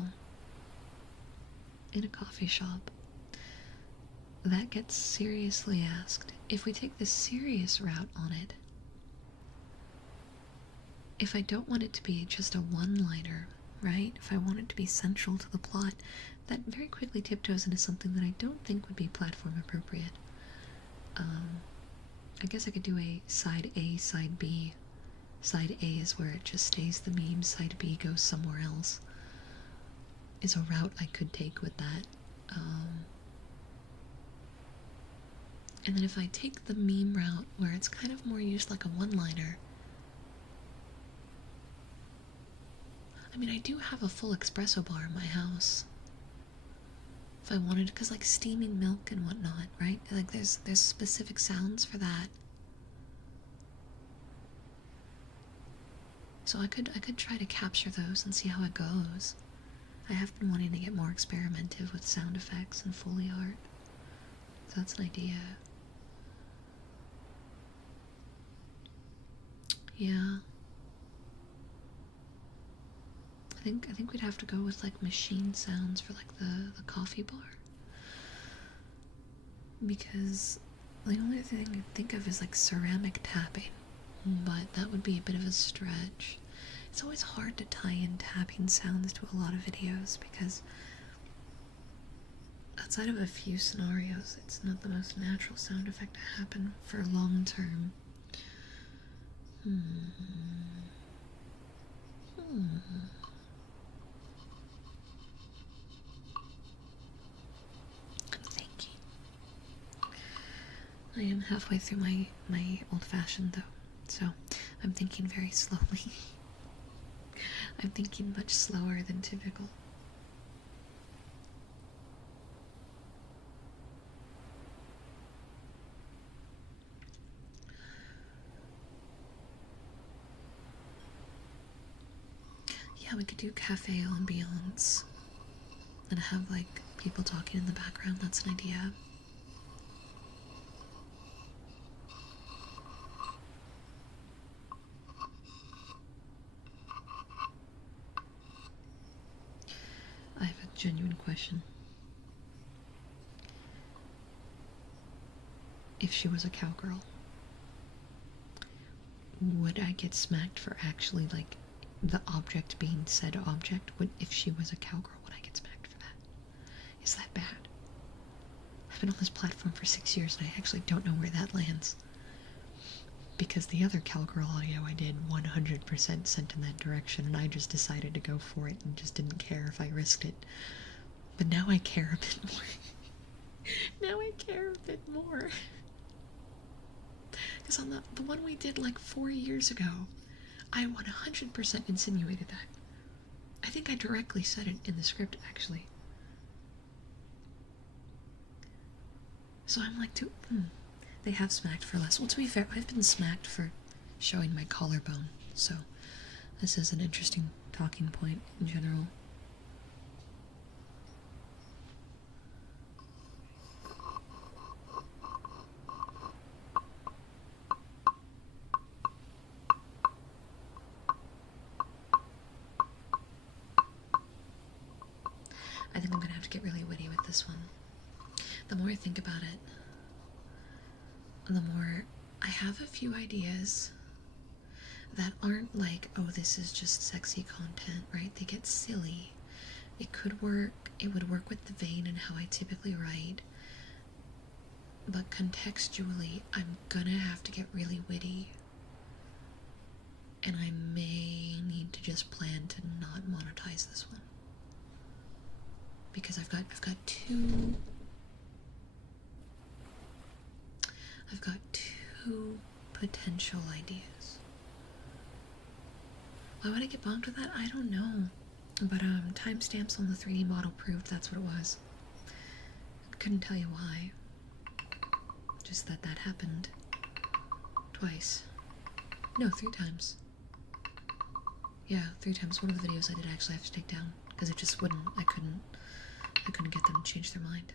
in a coffee shop that gets seriously asked. If we take the serious route on it, if I don't want it to be just a one-liner, right? If I want it to be central to the plot, that very quickly tiptoes into something that I don't think would be platform appropriate. I guess I could do a side A, side B. Side A is where it just stays the meme, side B goes somewhere else. Is a route I could take with that. And then if I take the meme route where it's kind of more used like a one-liner, I mean, I do have a full espresso bar in my house. If I wanted, because like steaming milk and whatnot, right? Like there's specific sounds for that. So I could try to capture those and see how it goes. I have been wanting to get more experimentative with sound effects and Foley art. So that's an idea. Yeah. I think we'd have to go with like machine sounds for like the coffee bar. Because the only thing I think of is like ceramic tapping. But that would be a bit of a stretch. It's always hard to tie in tapping sounds to a lot of videos because outside of a few scenarios, it's not the most natural sound effect to happen for long term. I'm thinking. I am halfway through my old-fashioned though, so I'm thinking very slowly. I'm thinking much slower than typical. Yeah, we could do cafe ambiance and have like people talking in the background. That's an idea. I have a genuine question. If she was a cowgirl, would I get smacked for actually like the object being said object? If she was a cowgirl, would I get smacked for that? It's that bad. I've been on this platform for 6 years and I actually don't know where that lands. Because the other cowgirl audio I did 100% sent in that direction, and I just decided to go for it and just didn't care if I risked it. But now I care a bit more. Now I care a bit more. Because on the one we did like 4 years ago, I 100% insinuated that. I think I directly said it in the script, actually. So I'm like, they have smacked for less. Well, to be fair, I've been smacked for showing my collarbone, so this is an interesting talking point in general. I think I'm gonna have to get really witty with this one. The more I think about it, the more I have a few ideas that aren't like, oh, this is just sexy content, right? They get silly. It could work, it would work with the vein and how I typically write, but contextually, I'm gonna have to get really witty. And I may need to just plan to not monetize this one. Because I've got two potential ideas. Why would I get bonked with that? I don't know. But timestamps on the 3D model proved that's what it was. I couldn't tell you why. Just that happened twice. No, 3 times. Yeah, 3 times. One of the videos I did actually have to take down because it just wouldn't. I couldn't get them to change their mind.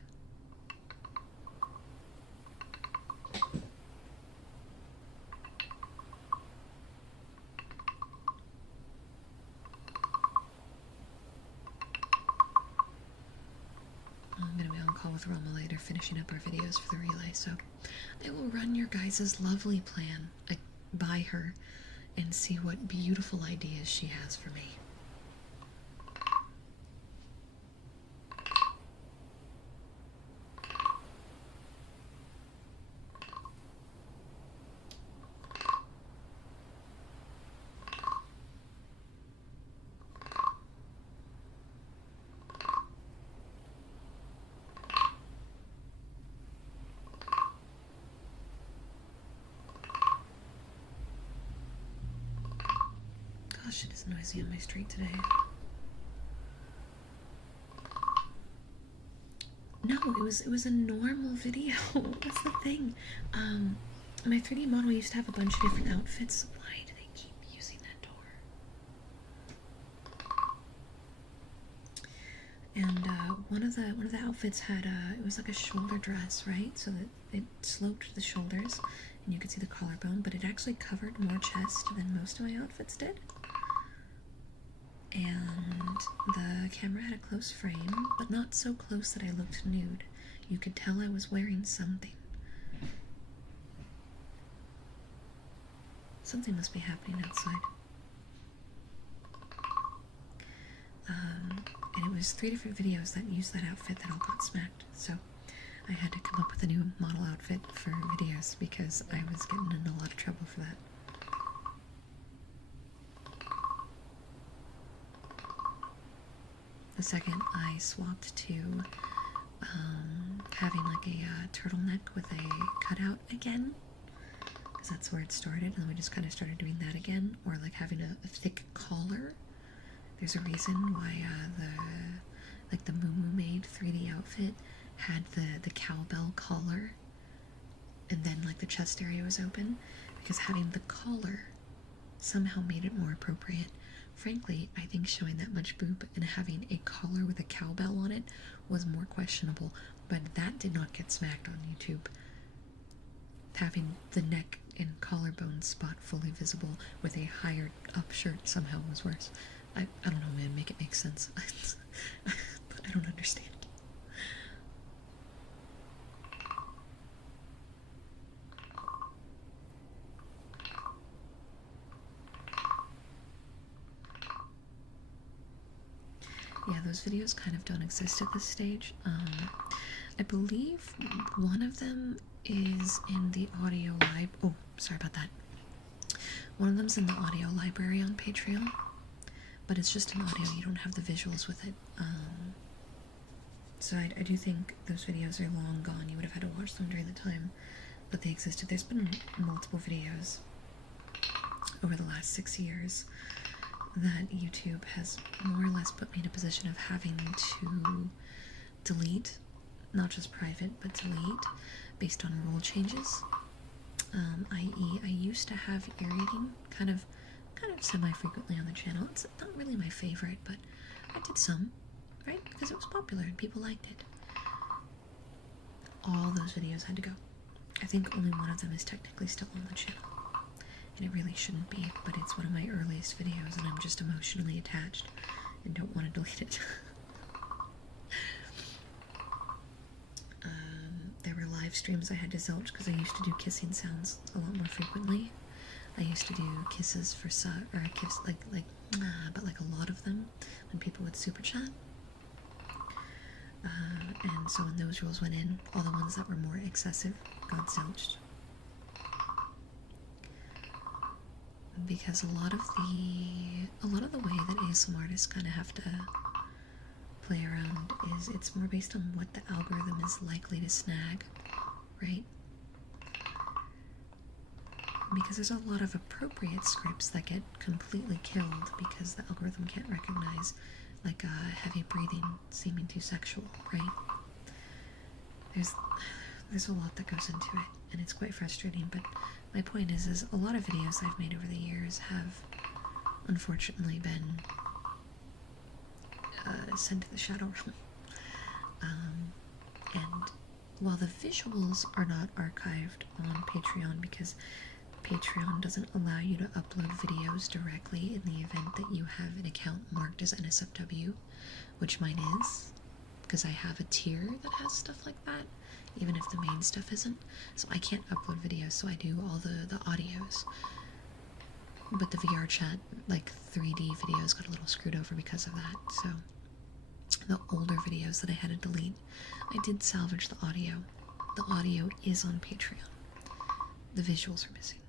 I'm gonna be on call with Rama later, finishing up our videos for the relay, so I will run your guys' lovely plan by her and see what beautiful ideas she has for me. Gosh, it is noisy on my street today. No, it was a normal video. That's the thing. My 3D model used to have a bunch of different outfits. Why do they keep using that door? And one of the outfits had it was like a shoulder dress, right? So that it sloped the shoulders, and you could see the collarbone, but it actually covered more chest than most of my outfits did. And the camera had a close frame, but not so close that I looked nude. You could tell I was wearing something. Something must be happening outside. And it was 3 different videos that used that outfit that all got smacked. So I had to come up with a new model outfit for videos because I was getting in a lot of trouble for that. The second I swapped to having like a turtleneck with a cutout again, because that's where it started, and then we just kind of started doing that again, or like having a thick collar. There's a reason why the Moo Made 3D outfit had the cowbell collar, and then like the chest area was open, because having the collar somehow made it more appropriate. Frankly, I think showing that much boob and having a collar with a cowbell on it was more questionable, but that did not get smacked on YouTube. Having the neck and collarbone spot fully visible with a higher up shirt somehow was worse. I don't know, man, make it make sense. I don't understand. Yeah, those videos kind of don't exist at this stage. I believe one of them is in the audio oh, sorry about that. One of them's in the audio library on Patreon, but it's just an audio, you don't have the visuals with it. So I do think those videos are long gone. You would have had to watch them during the time that they existed. There's been multiple videos over the last 6 years that YouTube has more or less put me in a position of having to delete, not just private, but delete based on rule changes. I.e., I used to have ear eating kind of semi-frequently on the channel. It's not really my favorite, but I did some, right? Because it was popular and people liked it. All those videos had to go. I think only one of them is technically still on the channel. And it really shouldn't be, but it's one of my earliest videos and I'm just emotionally attached and don't want to delete it. There were live streams I had to zilch because I used to do kissing sounds a lot more frequently. I used to do kisses for or kiss but like a lot of them when people would super chat. And so when those rules went in, all the ones that were more excessive got zilched. Because a lot of the way that ASMR artists kind of have to play around is it's more based on what the algorithm is likely to snag, right? Because there's a lot of appropriate scripts that get completely killed because the algorithm can't recognize like heavy breathing seeming too sexual, right? There's a lot that goes into it, and it's quite frustrating, but my point is a lot of videos I've made over the years have unfortunately been sent to the shadow realm. And while the visuals are not archived on Patreon because Patreon doesn't allow you to upload videos directly in the event that you have an account marked as NSFW, which mine is, because I have a tier that has stuff like that, even if the main stuff isn't. So I can't upload videos, so I do all the audios. But the VR chat, like 3D videos, got a little screwed over because of that. So the older videos that I had to delete, I did salvage the audio. The audio is on Patreon. The visuals are missing.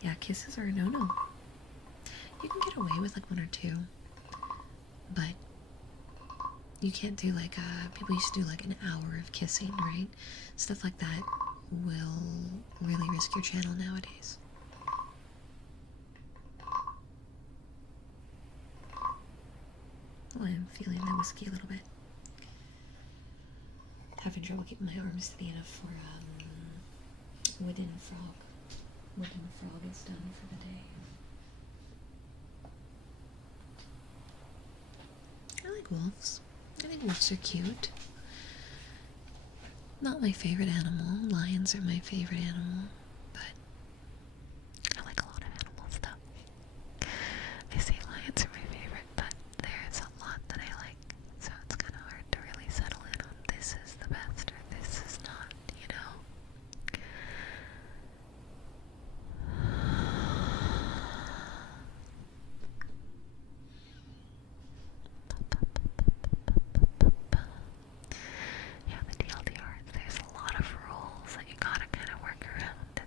Yeah, kisses are a no-no. You can get away with like one or two, but you can't do like people used to do like an hour of kissing, right? Stuff like that will really risk your channel nowadays. Oh, I am feeling the whiskey a little bit. Having trouble keeping my arms steady enough for wooden frog. Wooden frog is done for the day. I like wolves. I think wolves are cute. Not my favorite animal. Lions are my favorite animal, but I like a lot of animals though. I say lions are my favorite, but there's a lot that I like, so it's kind of hard to really settle in on this is the best or this is not, you know? Yeah, the TLDR, there's a lot of rules that you gotta kind of work around,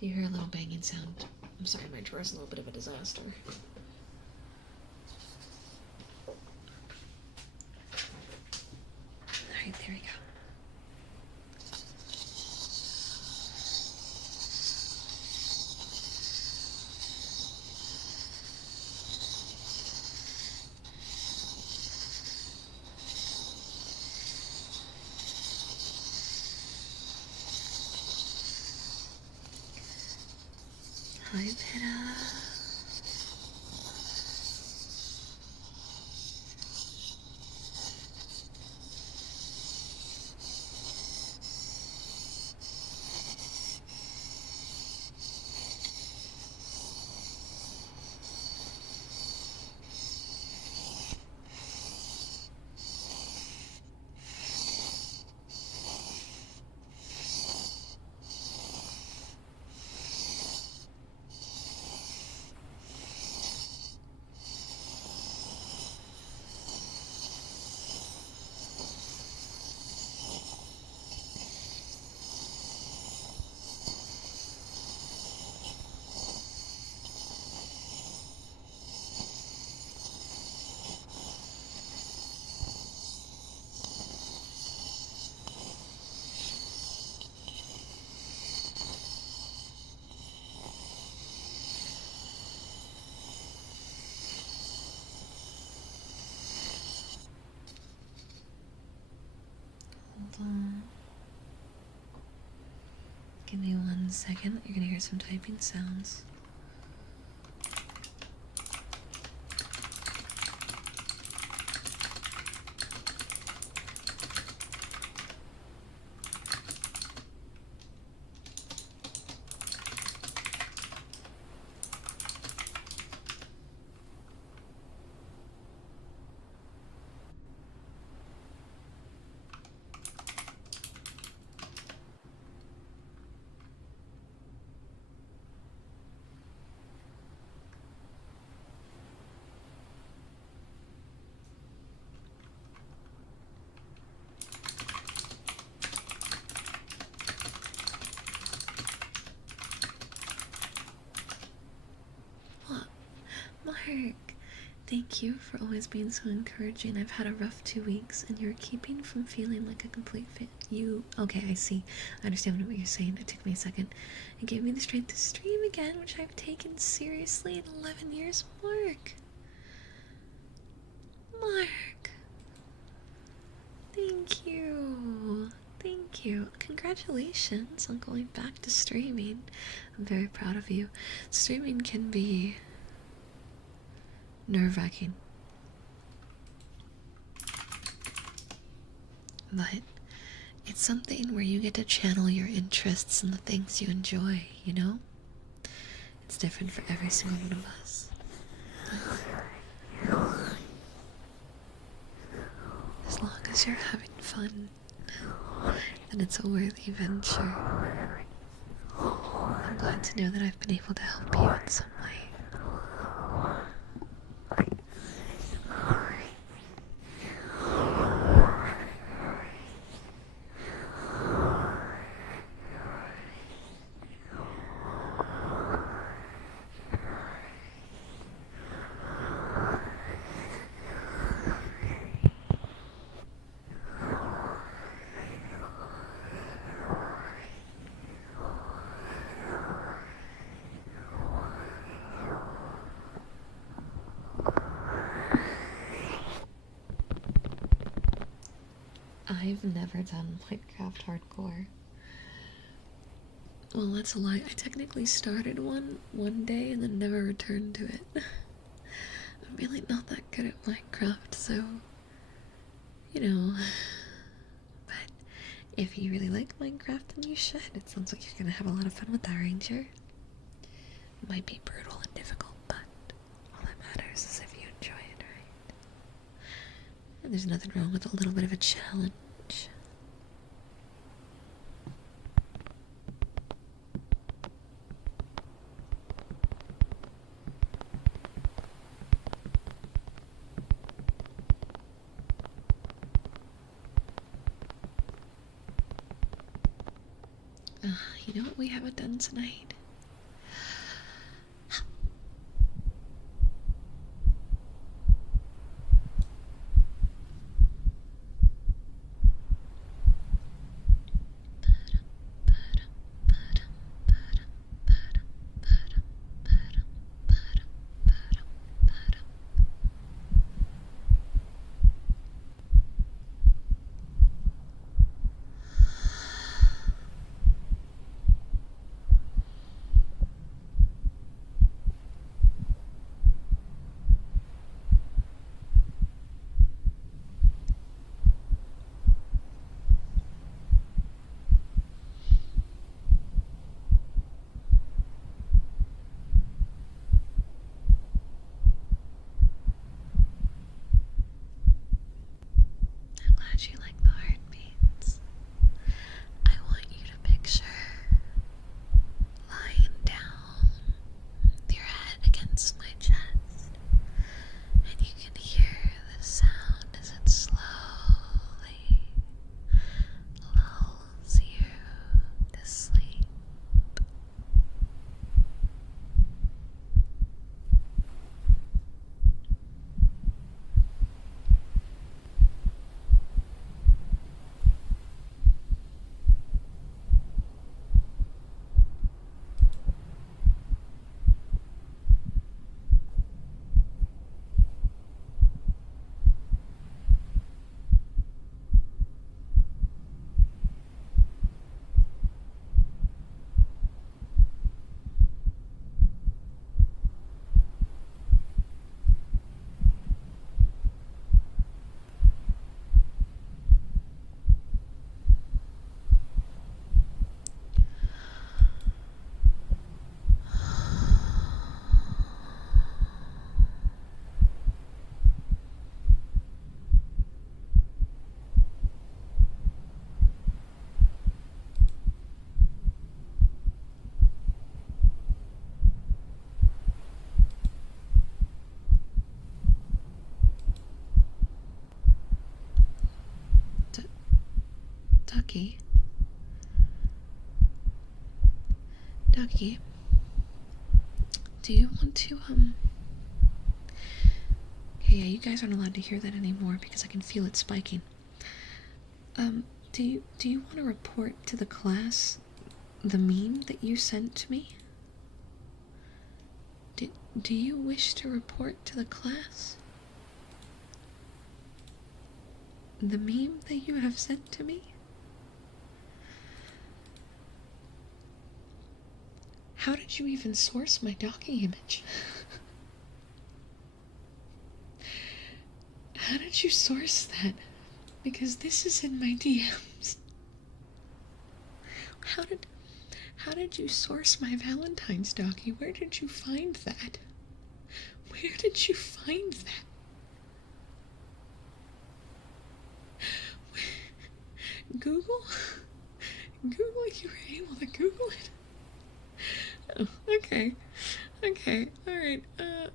If you hear a little banging sound, I'm sorry, my drawer's a little bit of a disaster. Alright, there we go. Hi, Pitta. Hold on. Give me 1 second. You're gonna hear some typing sounds. Mark, thank you for always being so encouraging. I've had a rough 2 weeks, and you're keeping from feeling like a complete fit. Okay, I see. I understand what you're saying. It took me a second. It gave me the strength to stream again, which I've taken seriously in 11 years. Mark, thank you. Thank you. Congratulations on going back to streaming. I'm very proud of you. Streaming can be nerve-wracking, but it's something where you get to channel your interests and the things you enjoy, you know? It's different for every single one of us. As long as you're having fun, then it's a worthy venture. I'm glad to know that I've been able to help you in some way. I've never done Minecraft hardcore. Well, that's a lie. I technically started one day and then never returned to it. I'm really not that good at Minecraft, so, you know. But if you really like Minecraft, then you should. It sounds like you're gonna have a lot of fun with that ranger. It might be brutal and difficult, but all that matters is if you enjoy it, right? And there's nothing wrong with a little bit of a challenge. You know what we haven't done tonight? Ducky. Ducky. Do you want to, Okay, yeah, you guys aren't allowed to hear that anymore because I can feel it spiking. Do you want to report to the class the meme that you sent to me? Do you wish to report to the class the meme that you have sent to me? How did you even source my docking image? How did you source that? Because this is in my DMs. How did you source my Valentine's Docky? Where did you find that? Where did you find that? Google? Google? You were able to Google it? Oh, okay. Okay, alright, okay.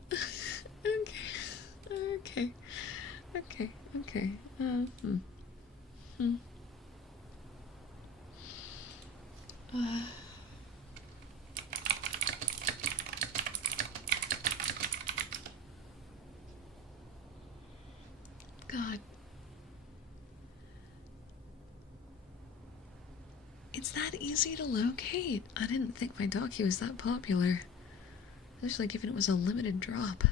God. It's that easy to locate. I didn't think my docu was that popular. Especially given it was a limited drop.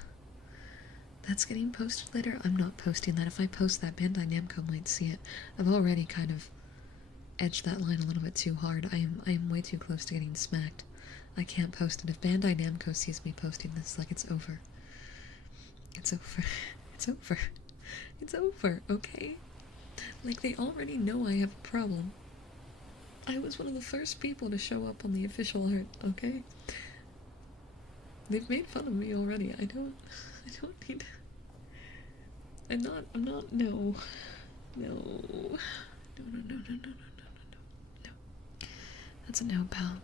That's getting posted later? I'm not posting that. If I post that, Bandai Namco might see it. I've already kind of edged that line a little bit too hard. I am way too close to getting smacked. I can't post it. If Bandai Namco sees me posting this, like, it's over. It's over. It's over. It's over, okay? Like, they already know I have a problem. I was one of the first people to show up on the official art, okay? They've made fun of me already. I don't need... I'm not, no. No. No. That's a no, pal.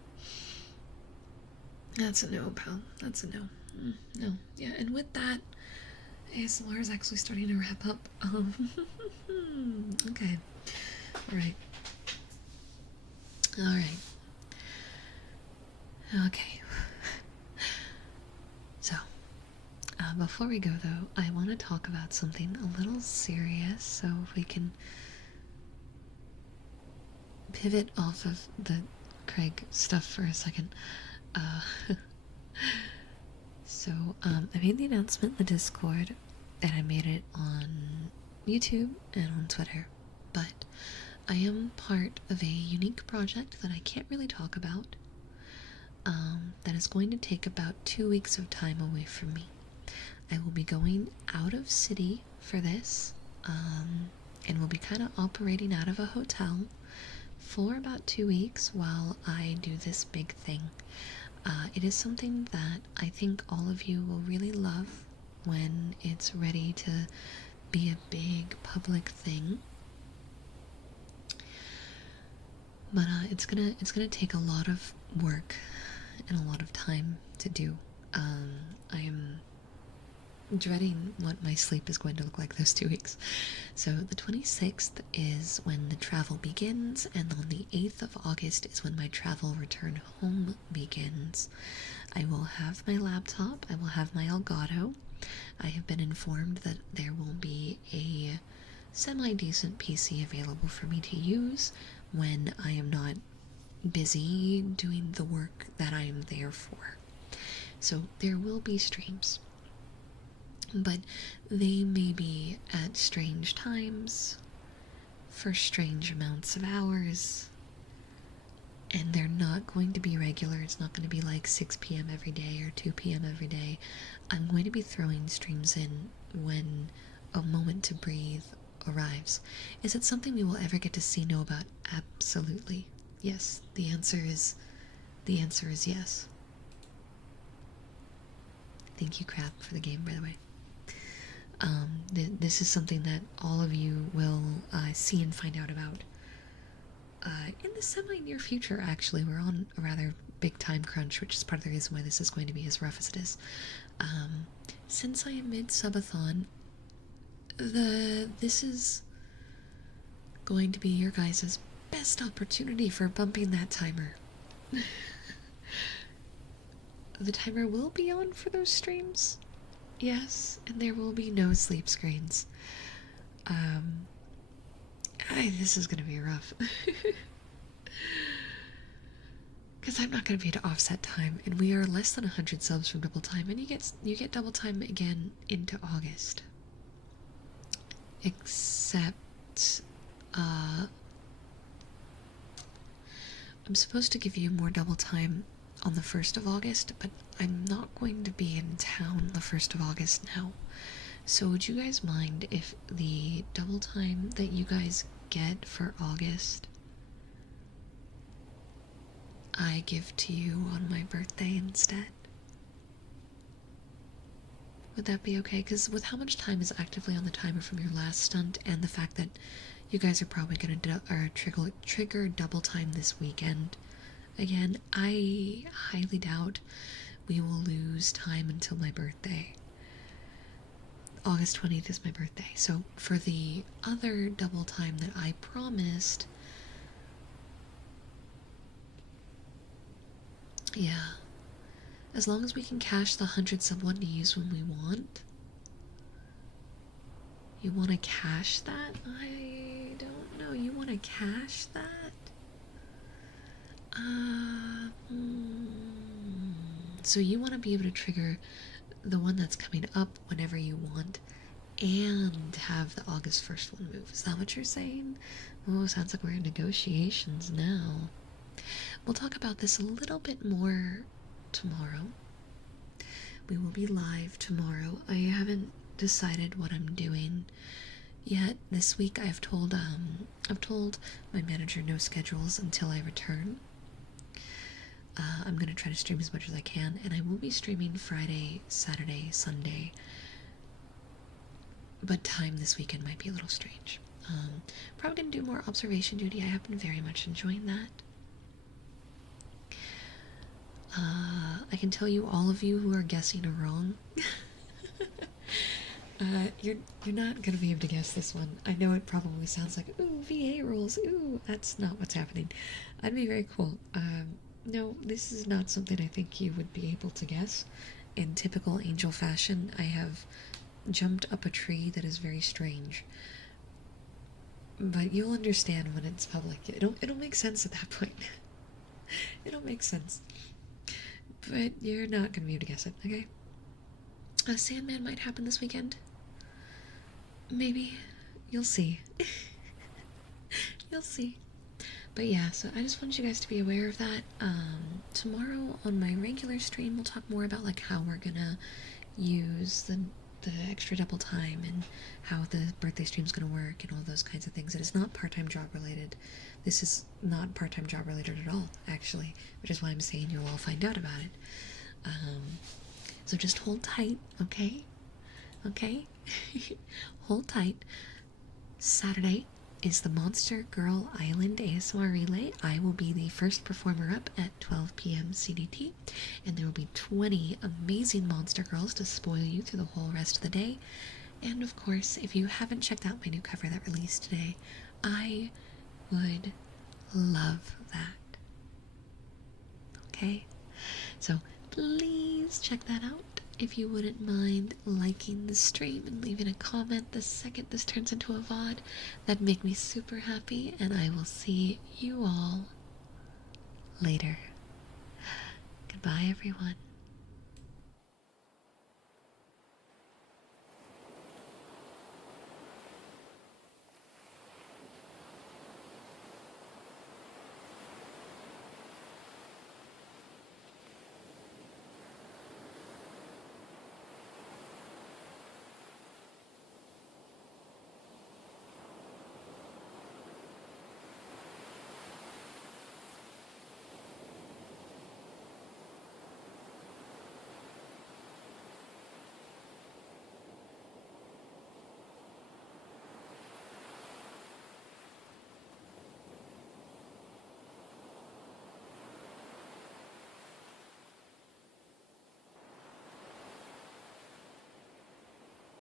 That's a no, pal. That's a no. No. Yeah, and with that, ASMR is actually starting to wrap up. Okay. Alright. Okay. So, before we go though, I want to talk about something a little serious, so if we can pivot off of the Craig stuff for a second. So, I made the announcement in the Discord, and I made it on YouTube and on Twitter, but I am part of a unique project that I can't really talk about, that is going to take about 2 weeks of time away from me. I will be going out of city for this, and will be kind of operating out of a hotel for about 2 weeks while I do this big thing. It is something that I think all of you will really love when it's ready to be a big public thing. But it's gonna take a lot of work and a lot of time to do. I am dreading what my sleep is going to look like those 2 weeks. So the 26th is when the travel begins, and on the 8th of August is when my travel return home begins. I will have my laptop, I will have my Elgato. I have been informed that there will be a semi-decent PC available for me to use when I am not busy doing the work that I am there for. So there will be streams, but they may be at strange times, for strange amounts of hours, and they're not going to be regular. It's not going to be like 6 p.m. every day or 2 p.m. every day. I'm going to be throwing streams in when a moment to breathe arrives. Is it something we will ever get to see, know about? Absolutely. Yes. The answer is yes. Thank you, Crap, for the game, by the way. This is something that all of you will see and find out about in the semi-near future, actually. We're on a rather big time crunch, which is part of the reason why this is going to be as rough as it is. Since I am mid-subathon, this is going to be your guys' best opportunity for bumping that timer. The timer will be on for those streams. Yes, and there will be no sleep screens. This is gonna be rough. Because I'm not gonna be able to offset time, and we are less than 100 subs from double time, and you get double time again into August. Except, I'm supposed to give you more double time on the 1st of August, but I'm not going to be in town the 1st of August now. So would you guys mind if the double time that you guys get for August I give to you on my birthday instead? Would that be okay? Because with how much time is actively on the timer from your last stunt, and the fact that you guys are probably going to trigger double time this weekend, again, I highly doubt we will lose time until my birthday. August 20th is my birthday, so for the other double time that I promised, yeah, as long as we can cash the 100 sub one to use when we want. You want to cash that? I don't know. You want to cash that? So you want to be able to trigger the one that's coming up whenever you want and have the August 1st one move. Is that what you're saying? Oh, sounds like we're in negotiations now. We'll talk about this a little bit more tomorrow. We will be live tomorrow. I haven't decided what I'm doing yet. This week I've told my manager no schedules until I return. I'm going to try to stream as much as I can, and I will be streaming Friday, Saturday, Sunday, but time this weekend might be a little strange. Probably going to do more observation duty. I have been very much enjoying that. I can tell you, all of you who are guessing are wrong. You're not going to be able to guess this one. I know it probably sounds like, ooh, VA rolls, ooh, that's not what's happening. I'd be very cool. No, this is not something I think you would be able to guess. In typical angel fashion, I have jumped up a tree that is very strange. But you'll understand when it's public. It'll make sense at that point. It'll make sense. But you're not going to be able to guess it, okay? A Sandman might happen this weekend. Maybe. You'll see. You'll see. But yeah, so I just want you guys to be aware of that. Tomorrow on my regular stream, we'll talk more about like how we're gonna use the extra double time and how the birthday stream's gonna work and all those kinds of things. It is not part-time job related. This is not part-time job related at all, actually, which is why I'm saying you'll all find out about it. So just hold tight, okay? Okay? Hold tight. Saturday is the Monster Girl Island ASMR Relay. I will be the first performer up at 12 p.m. CDT, and there will be 20 amazing Monster Girls to spoil you through the whole rest of the day. And of course, if you haven't checked out my new cover that released today, I would love that. Okay? So please check that out. If you wouldn't mind liking the stream and leaving a comment the second this turns into a VOD, that'd make me super happy, and I will see you all later. Goodbye, everyone.